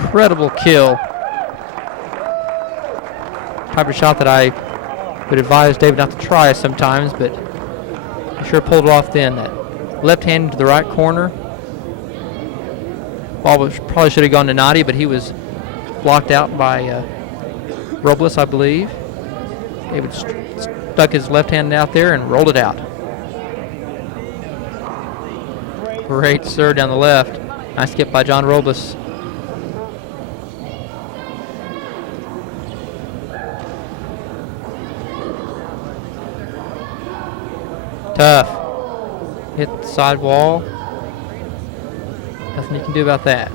Incredible kill. Type of shot that I would advise David not to try sometimes, but he sure pulled it off then. That left hand into the right corner. Ball probably should have gone to Naty, but he was blocked out by Robles, I believe. David stuck his left hand out there and rolled it out. Great serve down the left. Nice skip by John Robles. Tough. Hit the side wall. Nothing you can do about that.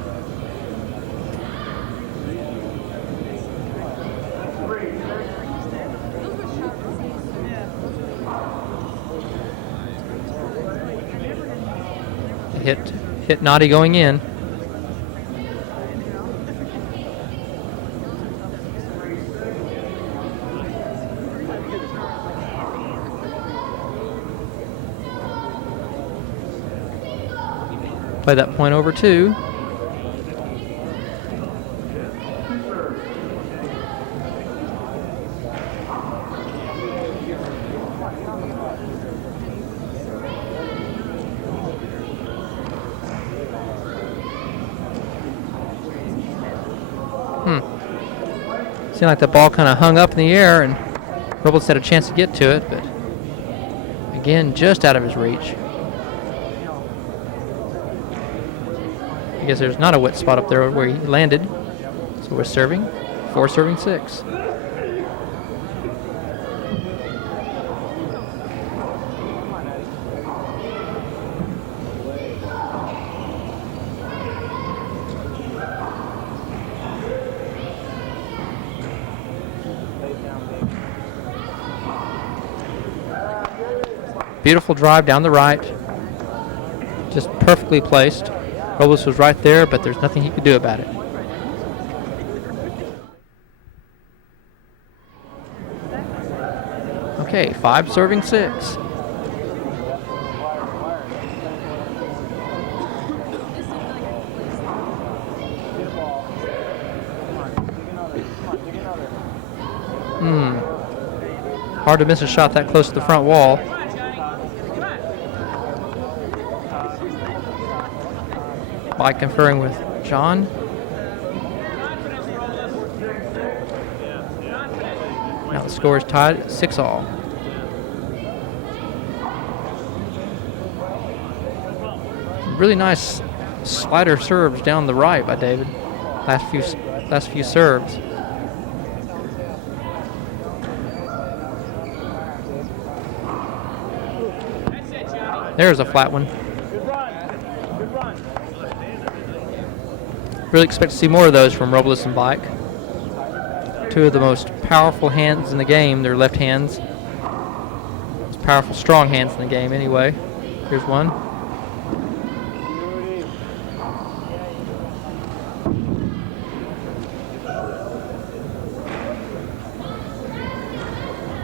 Hit Naty going in. Play that point over too. Seemed like the ball kind of hung up in the air, and Robles had a chance to get to it, but again, just out of his reach. I guess there's not a wet spot up there where he landed, so we're serving 6. Beautiful drive down the right, just perfectly placed. Robles was right there, but there's nothing he could do about it. Okay, 5 serving 6. Hard to miss a shot that close to the front wall. By conferring with John. Now the score is tied at 6-all. Really nice slider serves down the right by David. Last few serves. There's a flat one. Really expect to see more of those from Robles and Bike. Two of the most powerful hands in the game, their left hands. Most powerful, strong hands in the game anyway. Here's one.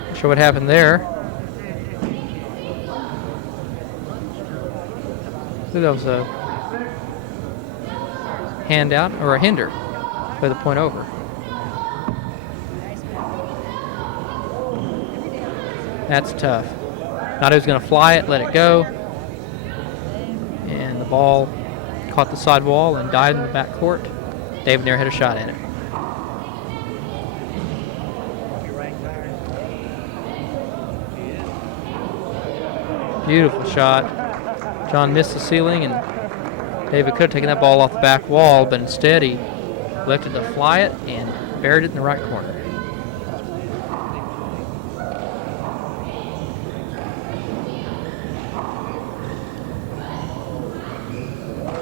Not sure what happened there. I think that was a hand out or a hinder. Play the point over. That's tough. Naty was going to fly it, let it go, and the ball caught the side wall and died in the back court. David Nair had a shot in it. Beautiful shot. John missed the ceiling, and David could have taken that ball off the back wall, but instead he elected to fly it and buried it in the right corner.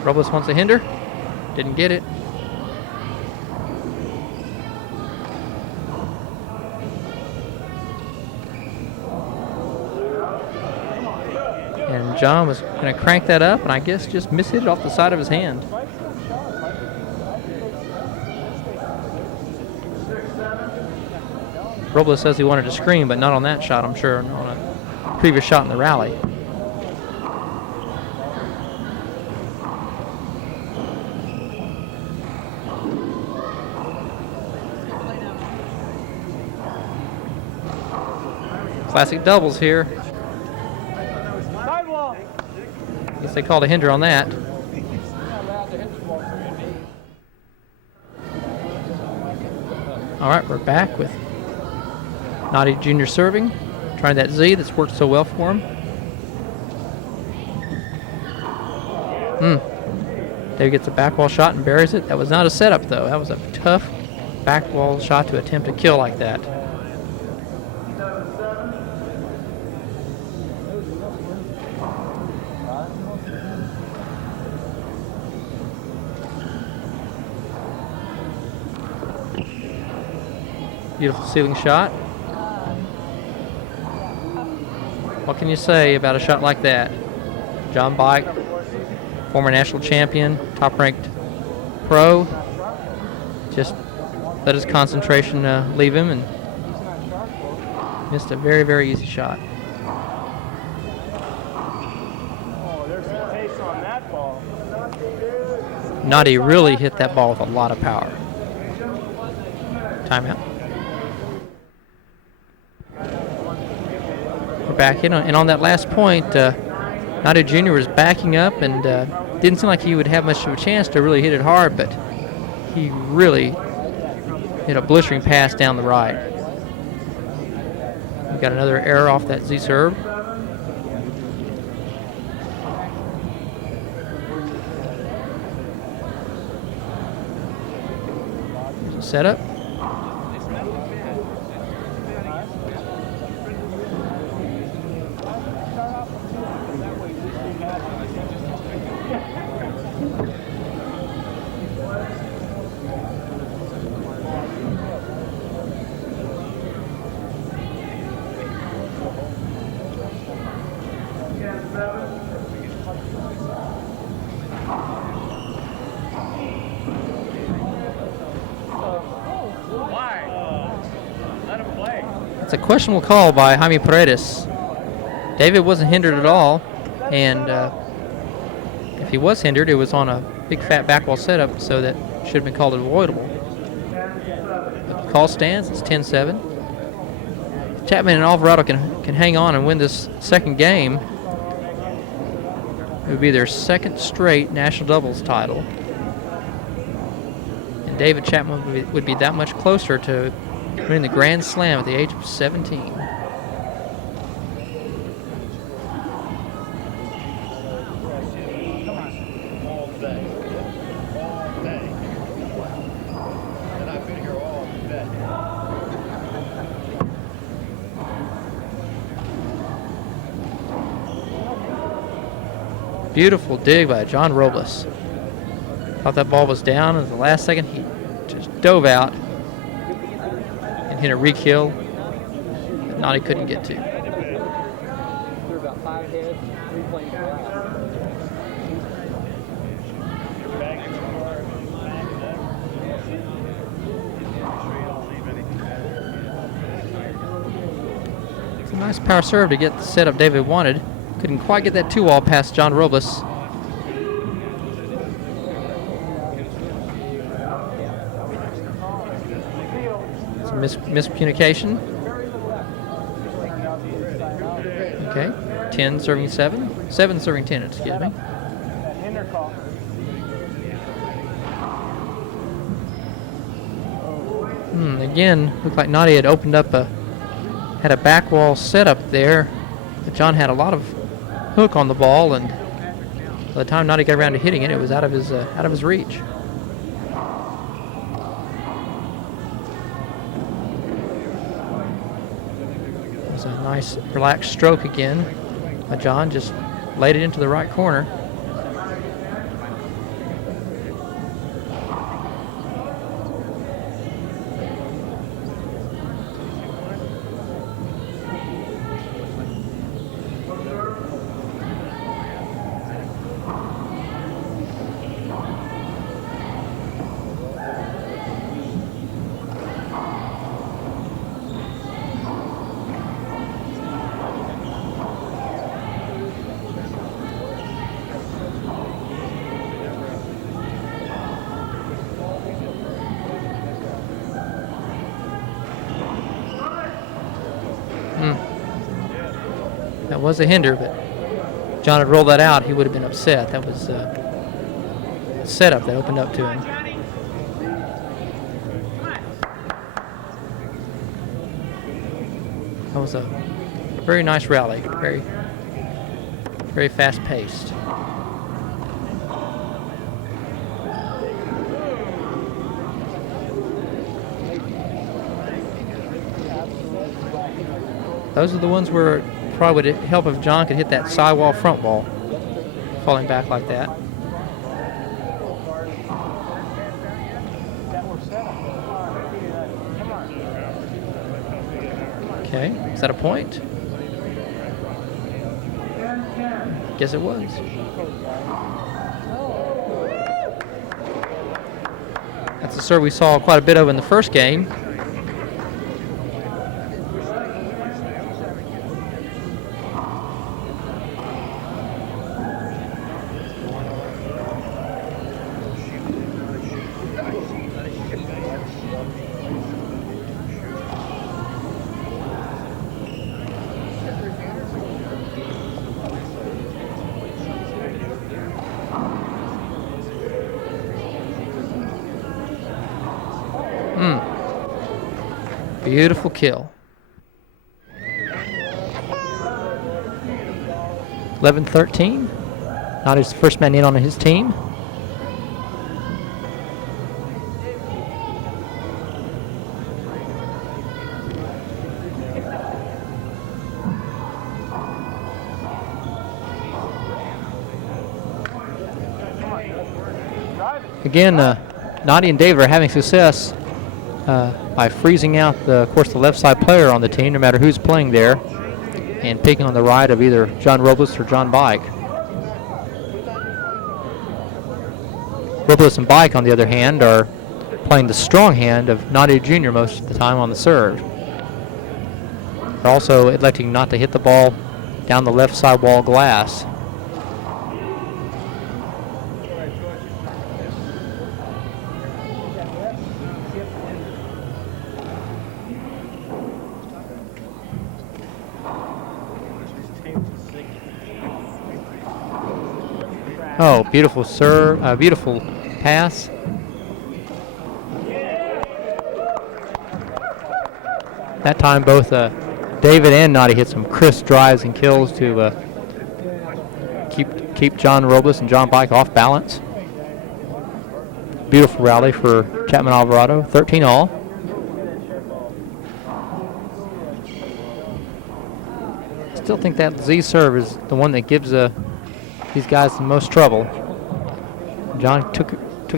Robles wants a hinder. Didn't get it. And John was going to crank that up, and I guess just mishit it off the side of his hand. Robles says he wanted to scream, but not on that shot, I'm sure, on a previous shot in the rally. Classic doubles here. Sidewall. Guess they called a hinder on that. All right, we're back with Naty Jr. serving, trying that Z that's worked so well for him. David gets a back wall shot and buries it. That was not a setup, though. That was a tough back wall shot to attempt to kill like that. Beautiful ceiling shot. What can you say about a shot like that? John Bike, former national champion, top-ranked pro, just let his concentration leave him and missed a very, very easy shot. Oh, there's some pace on that ball. Naty really hit that ball with a lot of power. Timeout. We're back in, and on that last point, Naty Jr. was backing up and didn't seem like he would have much of a chance to really hit it hard, but he really hit a blistering pass down the right. We got another error off that Z serve. Here's a setup. It's a questionable call by Jaime Paredes. David wasn't hindered at all, and if he was hindered, it was on a big fat back wall setup, so that should have been called avoidable. But the call stands. It's 10-7. Chapman and Alvarado can hang on and win this second game. It would be their second straight national doubles title, and David Chapman would be that much closer to winning the Grand Slam at the age of 17. Beautiful dig by John Robles. Thought that ball was down, and at the last second he just dove out and hit a re-kill that Naty couldn't get to. It's a nice power serve to get the setup David wanted. Couldn't quite get that 2-wall past John Robles. Some miscommunication. Okay, 10 serving 7. 7 serving 10, excuse me. Again, looked like Naty had opened up had a back wall setup there, but John had a lot of hook on the ball, and by the time Naty got around to hitting it, it was out of his reach. It was a nice relaxed stroke again. John just laid it into the right corner. That was a hinder, but John had rolled that out. He would have been upset. That was a setup that opened up to him. That was a very nice rally. Very, very fast-paced. Those are the ones where it probably would help if John could hit that sidewall front wall, falling back like that. Okay, is that a point? Guess it was. That's a serve we saw quite a bit of in the first game. Beautiful kill. 11-13. Naty's the first man in on his team. Again, Naty and David are having success by freezing out, of course, the left side player on the team, no matter who's playing there, and picking on the right of either John Robles or John Bike. Robles and Bike, on the other hand, are playing the strong hand of Naty Jr. most of the time on the serve. They're also electing not to hit the ball down the left side wall glass. Oh, beautiful serve, beautiful pass. That time both David and Naty hit some crisp drives and kills to keep John Robles and John Bike off balance. Beautiful rally for Chapman Alvarado, 13-all. Still think that Z serve is the one that gives these guys the most trouble. John took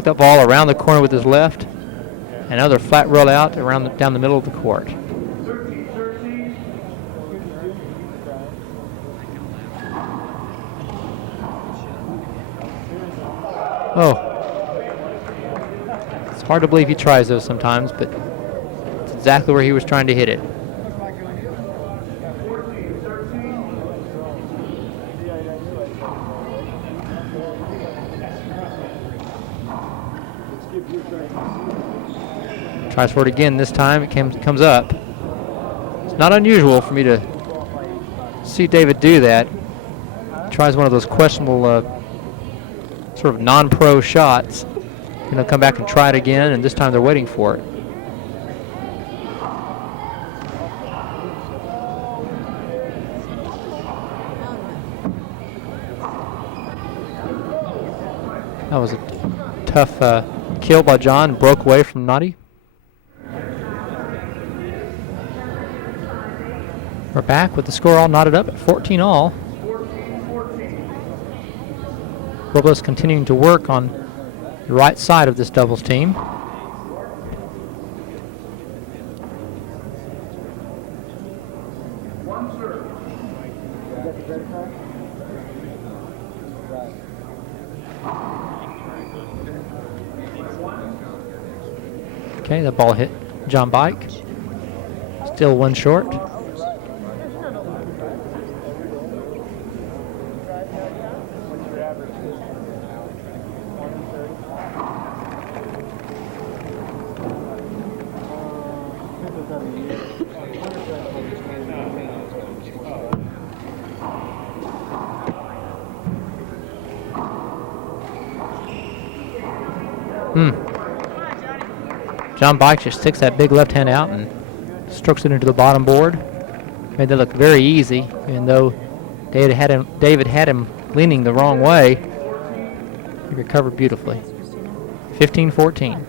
that ball around the corner with his left. Another flat roll out down the middle of the court. Oh. It's hard to believe he tries those sometimes, but it's exactly where he was trying to hit it. Tries for it again. This time it comes up. It's not unusual for me to see David do that. Tries one of those questionable sort of non-pro shots. And he'll come back and try it again, and this time they're waiting for it. That was a tough kill by John. Broke away from Naty. We're back with the score all knotted up at 14-all. Robles continuing to work on the right side of this doubles team. Okay, the ball hit John Bike. Still one short. John Bike just sticks that big left hand out and strokes it into the bottom board. Made that look very easy, even though David had him leaning the wrong way. He recovered beautifully. 15-14.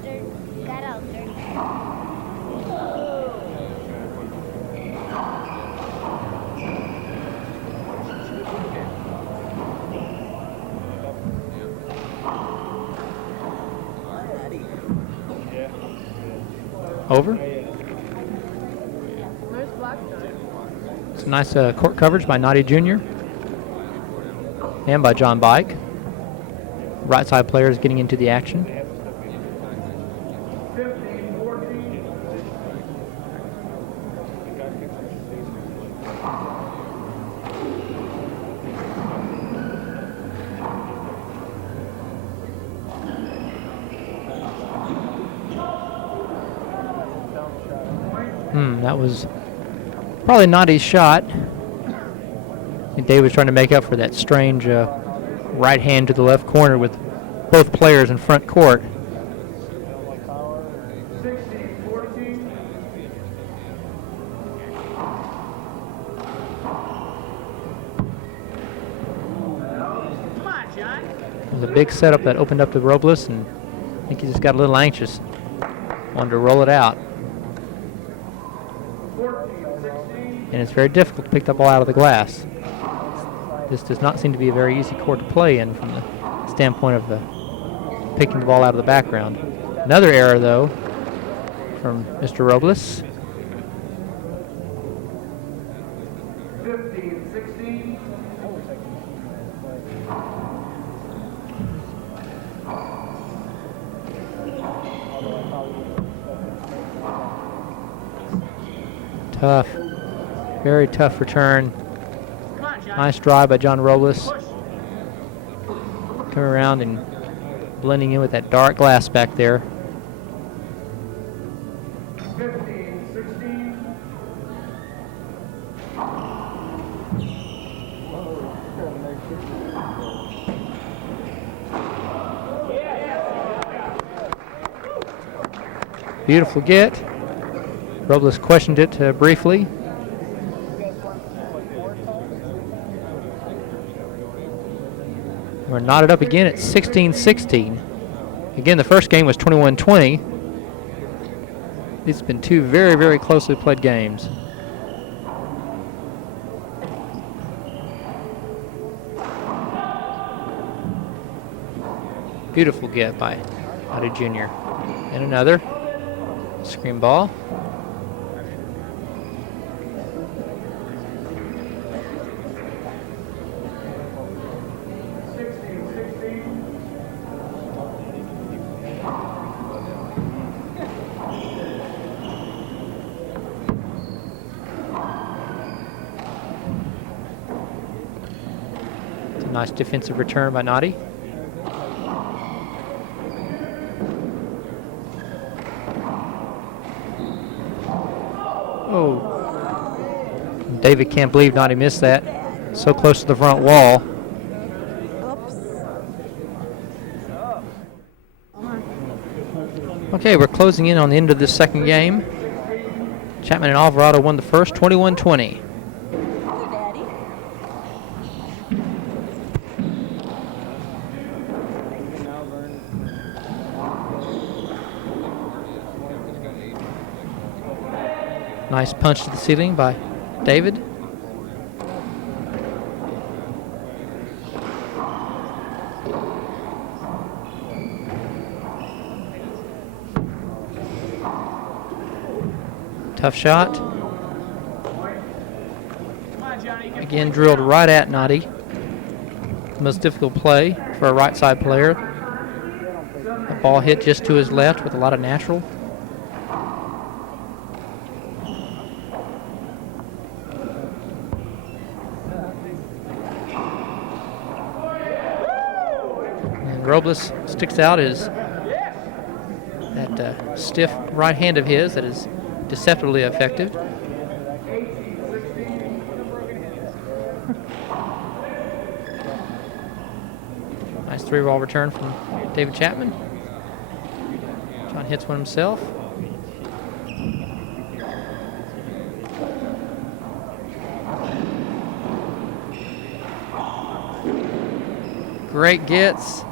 Over. It's a nice court coverage by Naty Jr. and by John Bike. Right side players getting into the action. That was probably Naty's shot. And Dave was trying to make up for that strange right hand to the left corner with both players in front court. It was a big setup that opened up to Robles, and I think he just got a little anxious. Wanted to roll it out. And it's very difficult to pick the ball out of the glass. This does not seem to be a very easy court to play in from the standpoint of picking the ball out of the background. Another error, though, from Mr. Robles. 15-16. Tough. Very tough return. Nice drive by John Robles. Coming around and blending in with that dark glass back there. 15-16. Beautiful get. Robles questioned it briefly. We're knotted up again at 16-16. Again, the first game was 21-20. It's been two very, very closely played games. Beautiful get by Naty Jr. And another screen ball. Nice defensive return by Naty. Oh. David can't believe Naty missed that. So close to the front wall. Okay, we're closing in on the end of this second game. Chapman and Alvarado won the first, 21-20. Nice punch to the ceiling by David. Tough shot. Again, drilled right at Naty. Most difficult play for a right side player. The ball hit just to his left with a lot of natural. Robles sticks out is that stiff right hand of his that is deceptively effective. Nice 3-ball return from David Chapman. John hits one himself. Great gets.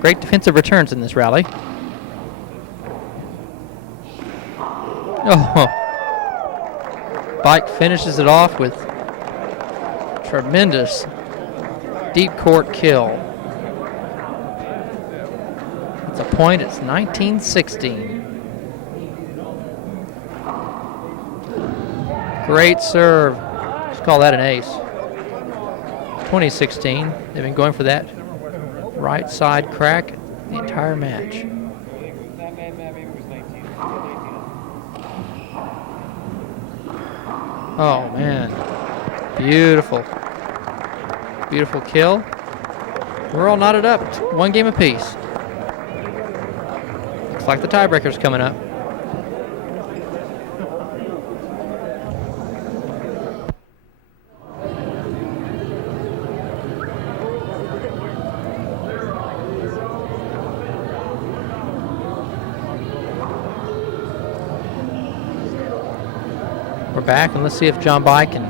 Great defensive returns in this rally. Oh, Bike finishes it off with tremendous deep court kill. It's a point. It's 19-16. Great serve. Let's call that an ace. 2016. They've been going for that right side crack the entire match. Oh man, beautiful, beautiful kill. We're all knotted up, one game apiece. Looks like the tiebreaker's coming up. We're back, and let's see if John Bike can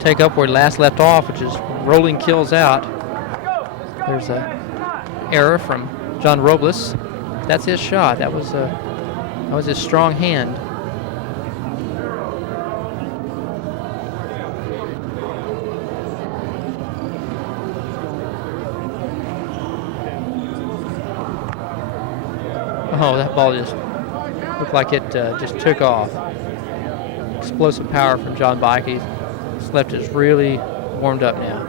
take up where he last left off, which is rolling kills out. There's an error from John Robles. That's his shot. That was his strong hand. Oh, that ball just looked like it just took off. Explosive power from John Bike. His left is really warmed up now.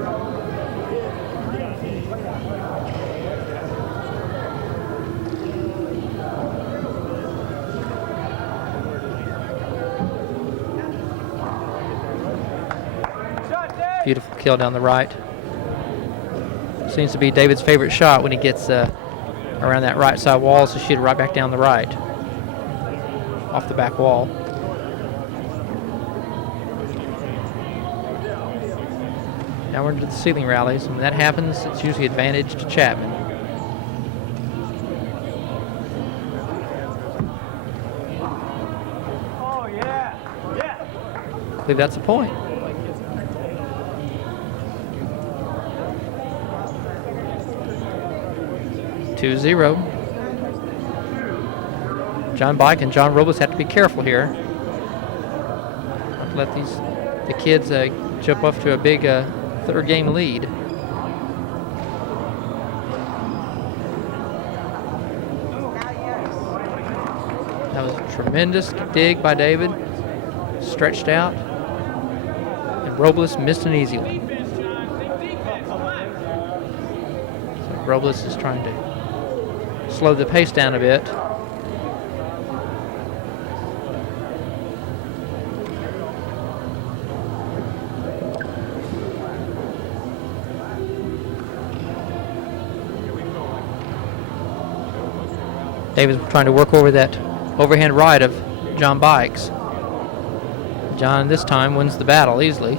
Beautiful kill down the right. Seems to be David's favorite shot when he gets around that right side wall, so shoot it right back down the right, off the back wall. Now we're into the ceiling rallies, and when that happens, it's usually advantage to Chapman. Oh, yeah. Yeah. I believe that's a point. Two 0. John Bike and John Robles have to be careful here. Not to let the kids jump off to a big third game lead. That was a tremendous dig by David. Stretched out. And Robles missed an easy one. So Robles is trying to slow the pace down a bit. David's trying to work over that overhand right of John Bike's. John this time wins the battle easily.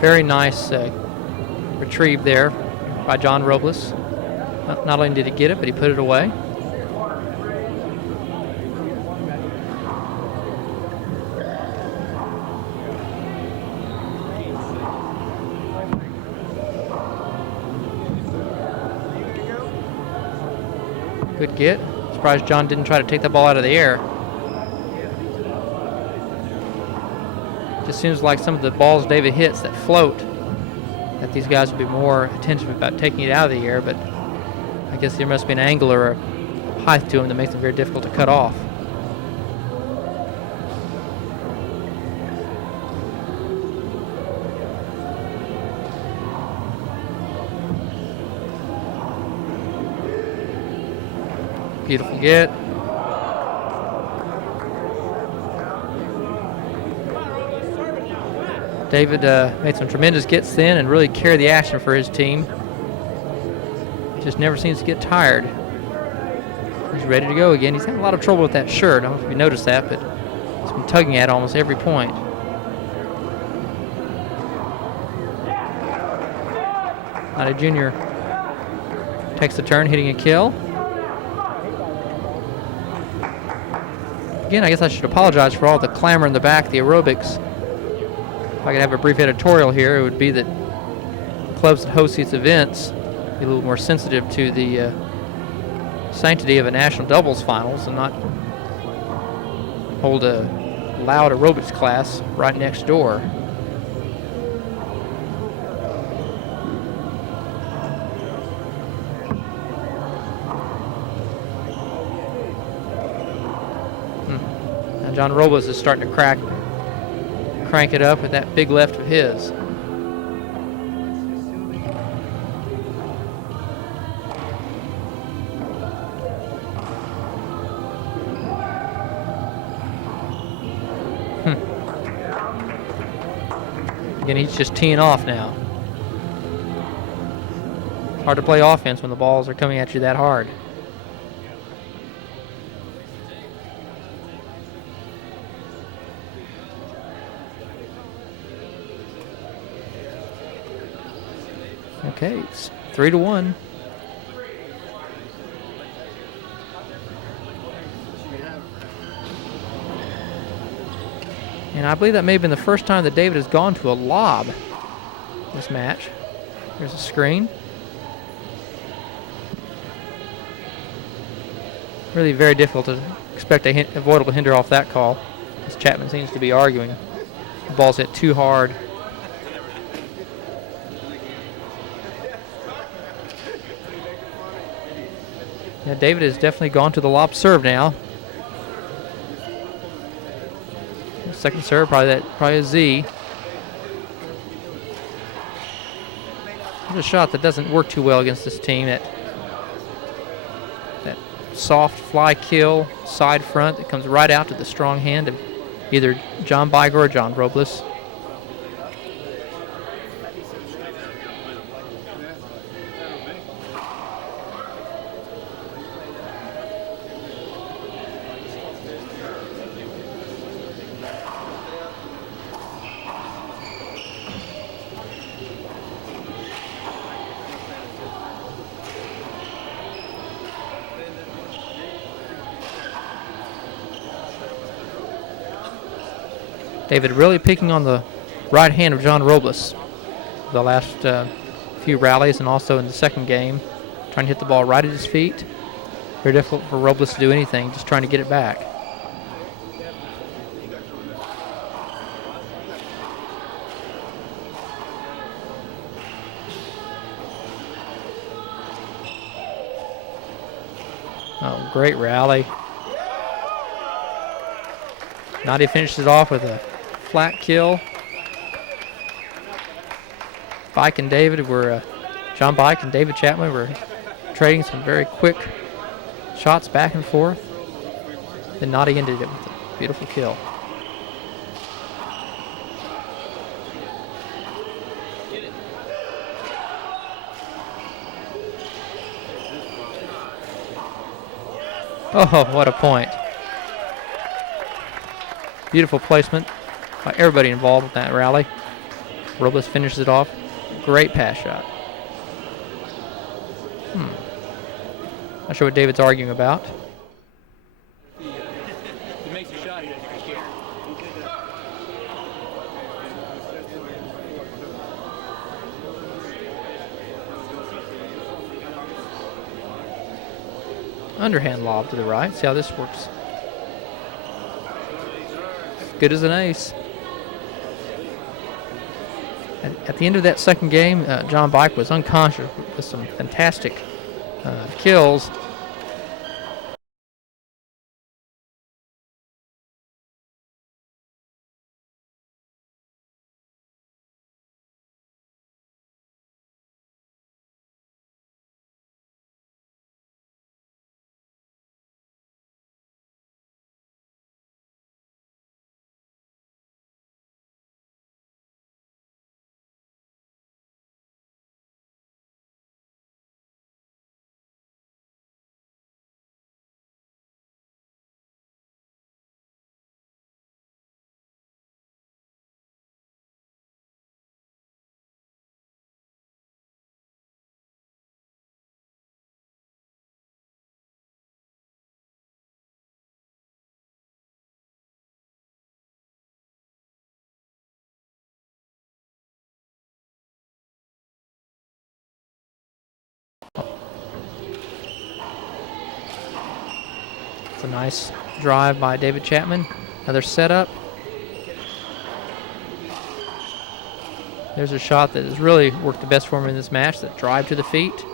Very nice retrieve there by John Robles. Not only did he get it, but he put it away. Good get. Surprised John didn't try to take the ball out of the air. Just seems like some of the balls David hits that float, that these guys would be more attentive about taking it out of the air, but I guess there must be an angle or a height to them that makes them very difficult to cut off. Beautiful get. David made some tremendous gets then and really carried the action for his team. Just never seems to get tired. He's ready to go again. He's having a lot of trouble with that shirt. I don't know if you noticed that, but he's been tugging at almost every point. Naty Jr. takes the turn, hitting a kill. Again, I guess I should apologize for all the clamor in the back, the aerobics. If I could have a brief editorial here, it would be that clubs that host these events be a little more sensitive to the sanctity of a national doubles finals and not hold a loud aerobics class right next door. Now John Robles is starting to crank it up with that big left of his. Again, he's just teeing off now. It's hard to play offense when the balls are coming at you that hard. Okay, it's 3-1. And I believe that may have been the first time that David has gone to a lob this match. There's a screen. Really very difficult to expect a avoidable hinder off that call, as Chapman seems to be arguing. The ball's hit too hard. Yeah, David has definitely gone to the lob serve now. Second serve, probably a Z. There's a shot that doesn't work too well against this team. That soft fly kill side front that comes right out to the strong hand of either John Biker or John Robles. David really picking on the right hand of John Robles the last few rallies and also in the second game, trying to hit the ball right at his feet. Very difficult for Robles to do anything, just trying to get it back. Oh, great rally. Naty finishes off with a flat kill. Bike and David were, John Bike and David Chapman were trading some very quick shots back and forth. Then Naty ended it with a beautiful kill. Oh, what a point. Beautiful placement by everybody involved with that rally. Robles finishes it off. Great pass shot. Not sure what David's arguing about. He makes a shot, he doesn't care. Underhand lob to the right. See how this works. Good as an ace. At the end of that second game, John Bike was unconscious with some fantastic kills. It's a nice drive by David Chapman. Another setup. There's a shot that has really worked the best for him in this match, that drive to the feet.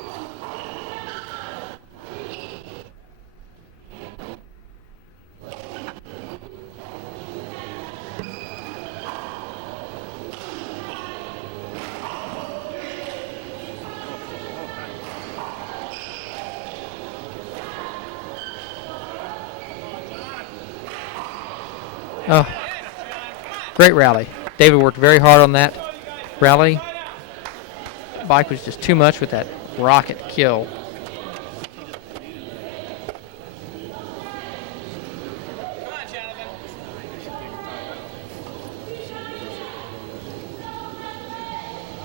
Oh, great rally. David worked very hard on that rally. Bike was just too much with that rocket kill.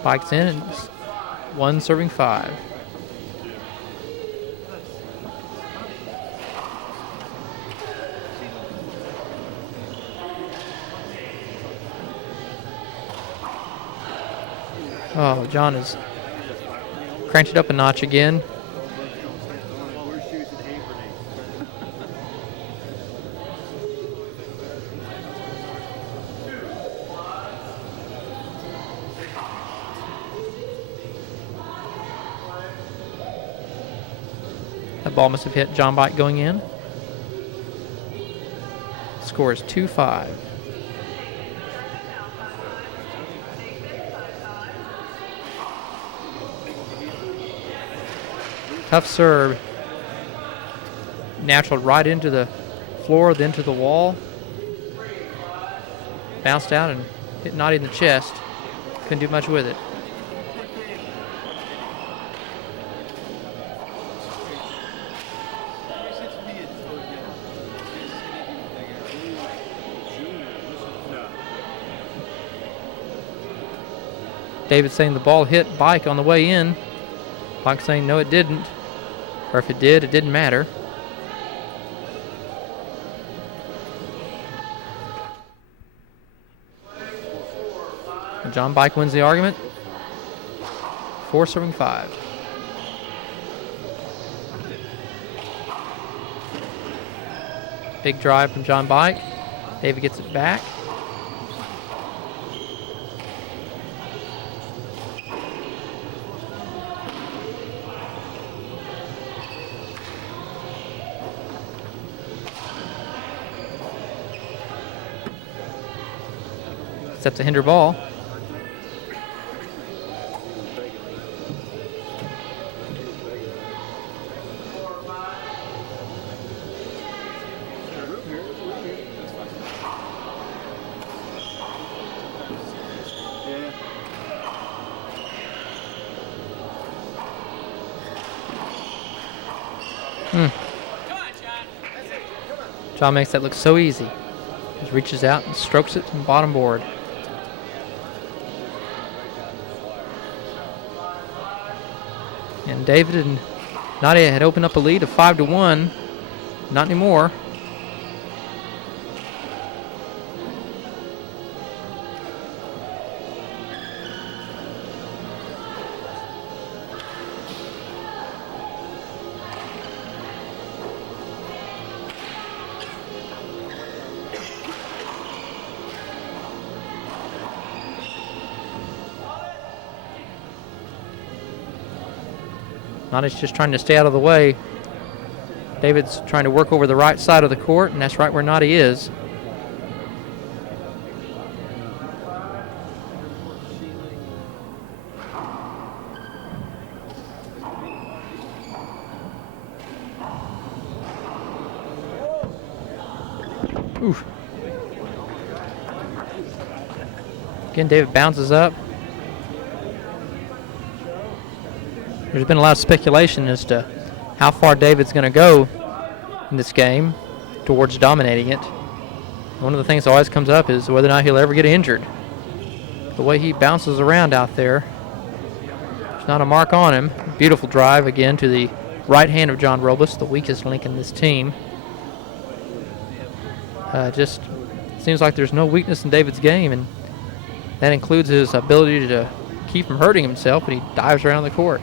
Bike's in, and it's 1 serving 5. Oh, John has cranked it up a notch again. That ball must have hit John Bike going in. Score is 2-5. Tough serve. Natural right into the floor, then to the wall. Bounced out and hit Naty in the chest. Couldn't do much with it. David saying the ball hit Bike on the way in. Bike saying no, it didn't. Or if it did, it didn't matter. And John Bike wins the argument. 4 serving 5. Big drive from John Bike. David gets it back. That's a hinder ball. John makes that look so easy. Just reaches out and strokes it from bottom board. And David and Naty had opened up a lead of 5-1. Not anymore. Naty's just trying to stay out of the way. David's trying to work over the right side of the court, and that's right where Naty is. Oof. Again, David bounces up. There's been a lot of speculation as to how far David's going to go in this game towards dominating it. One of the things that always comes up is whether or not he'll ever get injured. The way he bounces around out there, there's not a mark on him. Beautiful drive again to the right hand of John Robles, the weakest link in this team. Just seems like there's no weakness in David's game, and that includes his ability to keep from hurting himself when he dives around the court.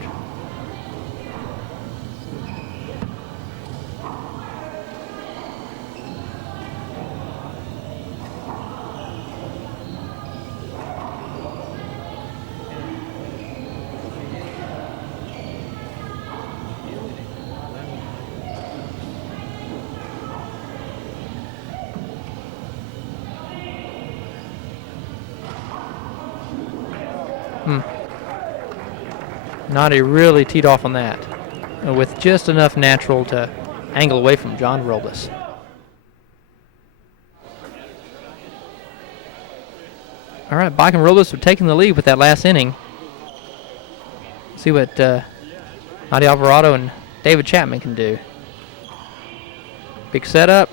Naty really teed off on that with just enough natural to angle away from John Robles. All right, Bike and Robles are taking the lead with that last inning. See what Naty Alvarado and David Chapman can do. Big setup.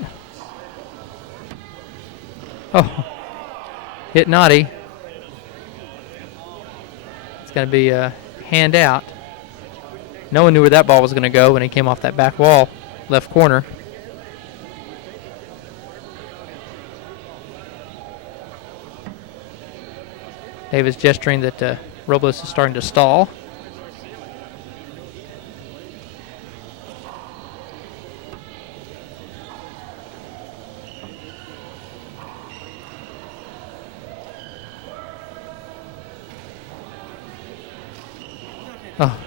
Oh, hit Naty. It's going to be a hand out. No one knew where that ball was going to go when it came off that back wall, left corner. David's gesturing that Robles is starting to stall. Oh,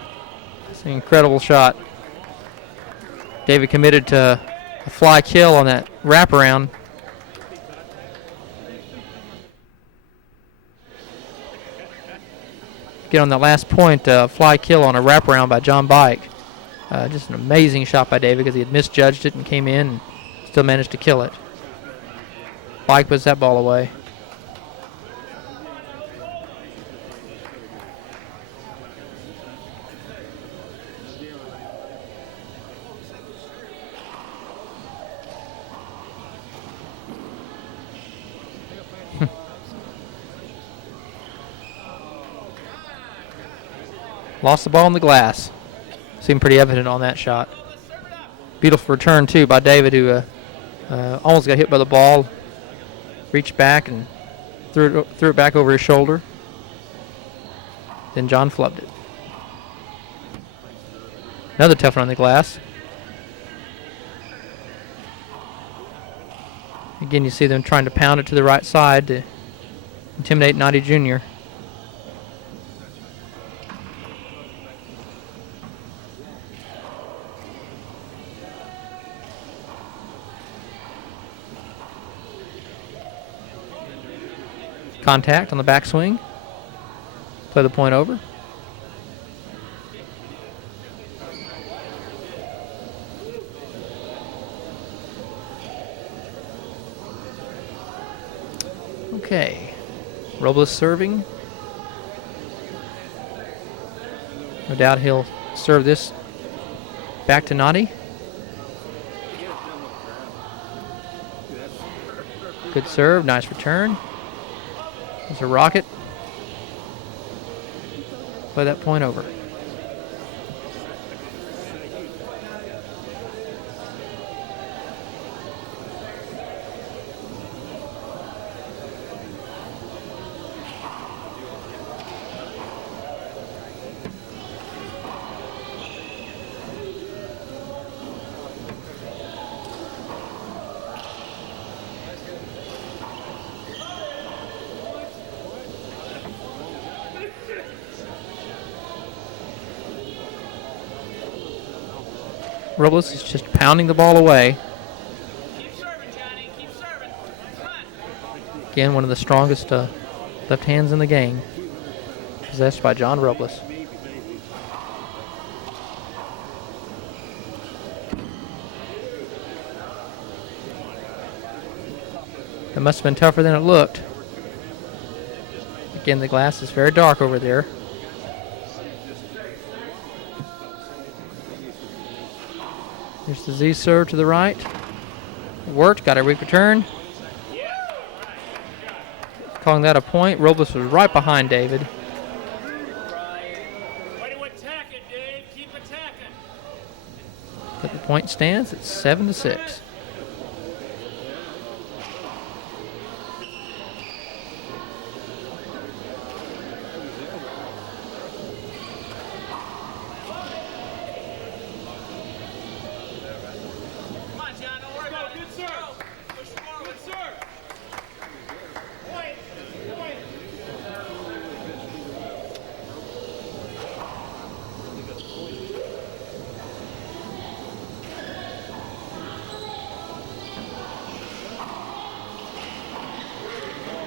it's an incredible shot. David committed to a fly kill on that wraparound. Get on that last point, fly kill on a wraparound by John Bike. Just an amazing shot by David because he had misjudged it and came in and still managed to kill it. Bike puts that ball away. Lost the ball on the glass. Seemed pretty evident on that shot. Beautiful return, too, by David, who almost got hit by the ball. Reached back and threw it back over his shoulder. Then John flubbed it. Another tough one on the glass. Again, you see them trying to pound it to the right side to intimidate Naty Jr. Contact on the backswing. Play the point over. Okay. Robles serving. No doubt he'll serve this back to Naty. Good serve, nice return. There's a rocket. Play that point over. Robles is just pounding the ball away. Keep serving, Johnny. Keep serving. Come on. Again, one of the strongest left hands in the game. Possessed by John Robles. It must have been tougher than it looked. Again, the glass is very dark over there. There's the Z serve to the right. It worked, got a weak return. Calling that a point. Robles was right behind David. Way to attack it, Dave. Keep attacking. But the point stands at 7-6.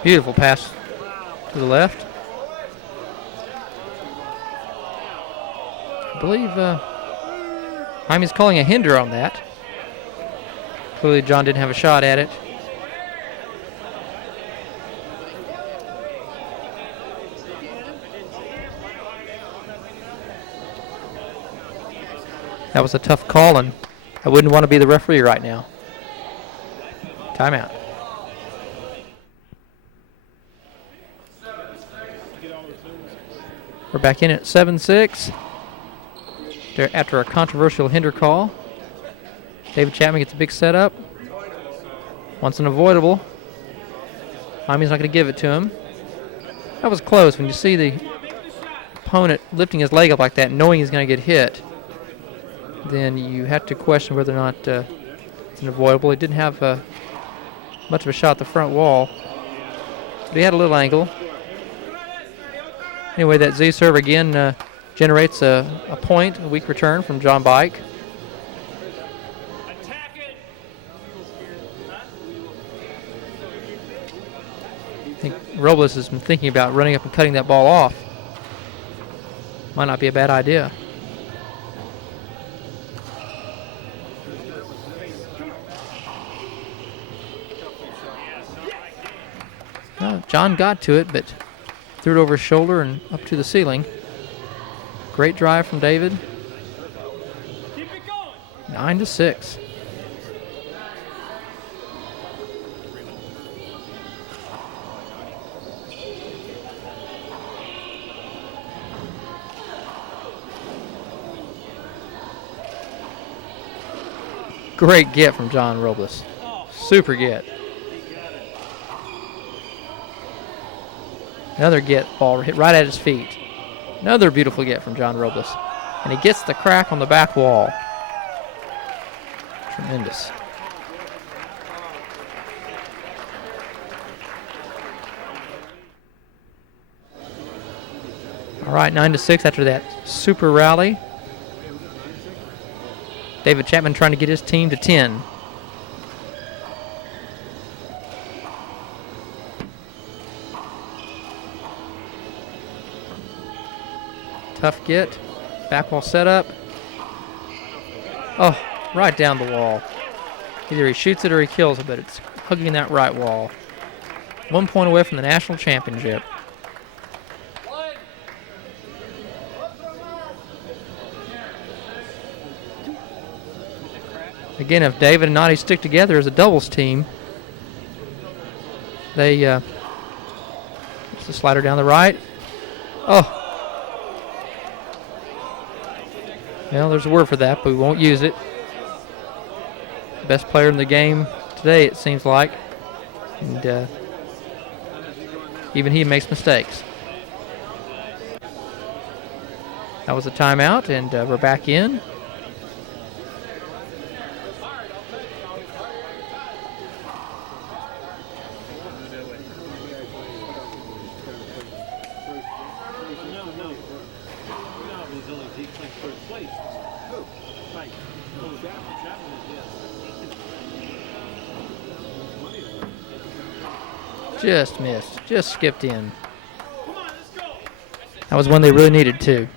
Beautiful pass to the left. I believe Hyman's calling a hinder on that. Clearly John didn't have a shot at it. That was a tough call, and I wouldn't want to be the referee right now. Timeout. We're back in at 7-6. After a controversial hinder call. David Chapman gets a big setup. Wants an avoidable. Hyman's not going to give it to him. That was close. When you see the opponent lifting his leg up like that, knowing he's going to get hit, then you have to question whether or not it's an avoidable. He didn't have much of a shot at the front wall, but he had a little angle. Anyway, that Z serve again generates a point, a weak return from John Bike. I think Robles has been thinking about running up and cutting that ball off. Might not be a bad idea. John got to it, but threw it over his shoulder and up to the ceiling. Great drive from David. 9-6. Great get from John Robles. Super get. Another get, ball hit right at his feet. Another beautiful get from John Robles. And he gets the crack on the back wall. Tremendous. All right, 9-6 after that super rally. David Chapman trying to get his team to 10. Tough get. Back wall setup. Oh, right down the wall. Either he shoots it or he kills it, but it's hugging that right wall. 1 point away from the national championship. Again, if David and Naty stick together as a doubles team, they it's a slider down the right. Oh. Well, there's a word for that, but we won't use it. Best player in the game today, it seems like. And even he makes mistakes. That was a timeout, and we're back in. Just missed. Just skipped in. That was one they really needed too.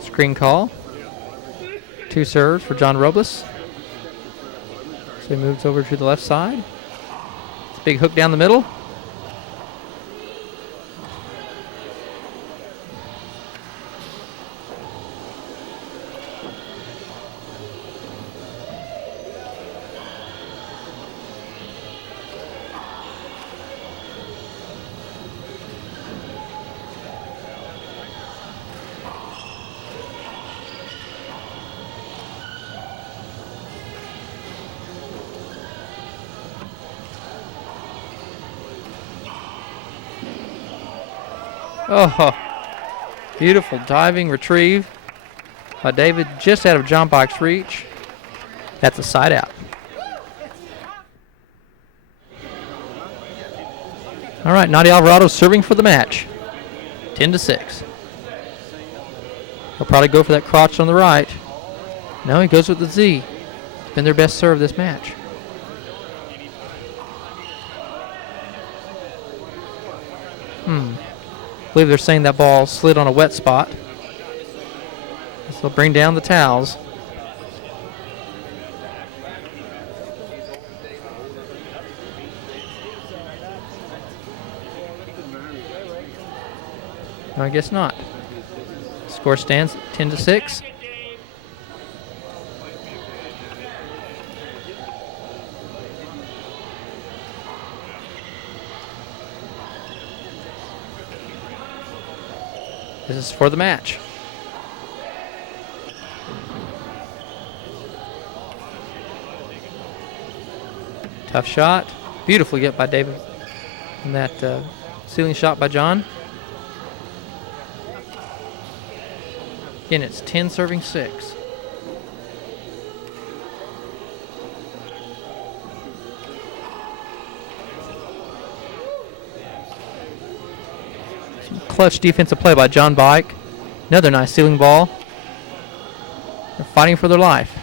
Screen call. 2 serves for John Robles. So he moves over to the left side. It's a big hook down the middle. Oh, beautiful diving retrieve by David just out of John Bike's reach. That's a side out. All right, Naty Alvarado serving for the match. 10-6. He'll probably go for that crotch on the right. No, he goes with the Z. It's been their best serve this match. believe they're saying that ball slid on a wet spot. So they'll bring down the towels. No, I guess not. Score stands 10-6. This is for the match. Tough shot. Beautifully get by David. And that ceiling shot by John. Again, it's 10 serving 6. Some clutch defensive play by John Bike. Another nice ceiling ball. They're fighting for their life.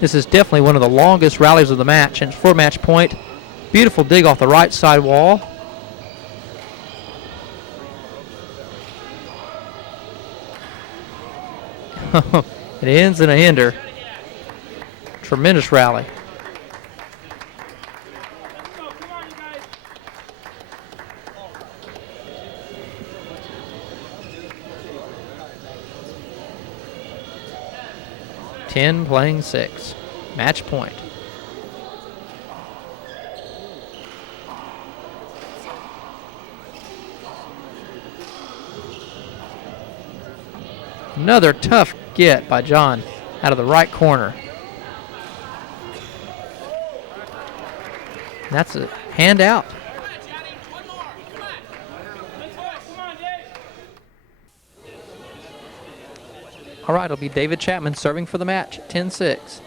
This is definitely one of the longest rallies of the match, and it's for match point. Beautiful dig off the right side wall. It ends in a hinder. Tremendous rally. Come on, you guys. 10 playing 6. Match point. Another tough get by John out of the right corner. That's a hand out. Come on, Johnny. One more. Come on. Let's go. Come on, Dave. All right, it'll be David Chapman serving for the match, 10-6.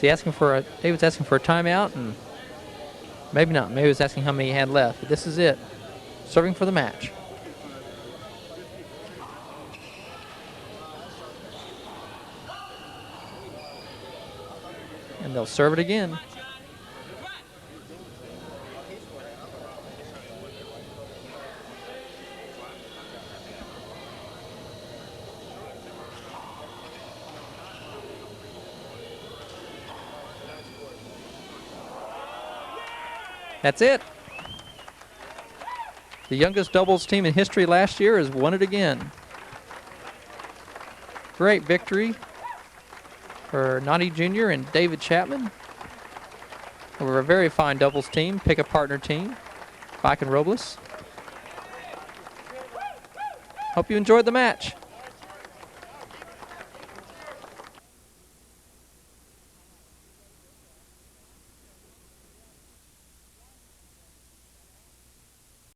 David's asking for a timeout, and maybe not. Maybe he was asking how many he had left, but this is it. Serving for the match. And they'll serve it again. That's it. The youngest doubles team in history last year has won it again. Great victory for Naty Jr. and David Chapman. We're a very fine doubles team, pick a partner team, Bike and Robles. Hope you enjoyed the match.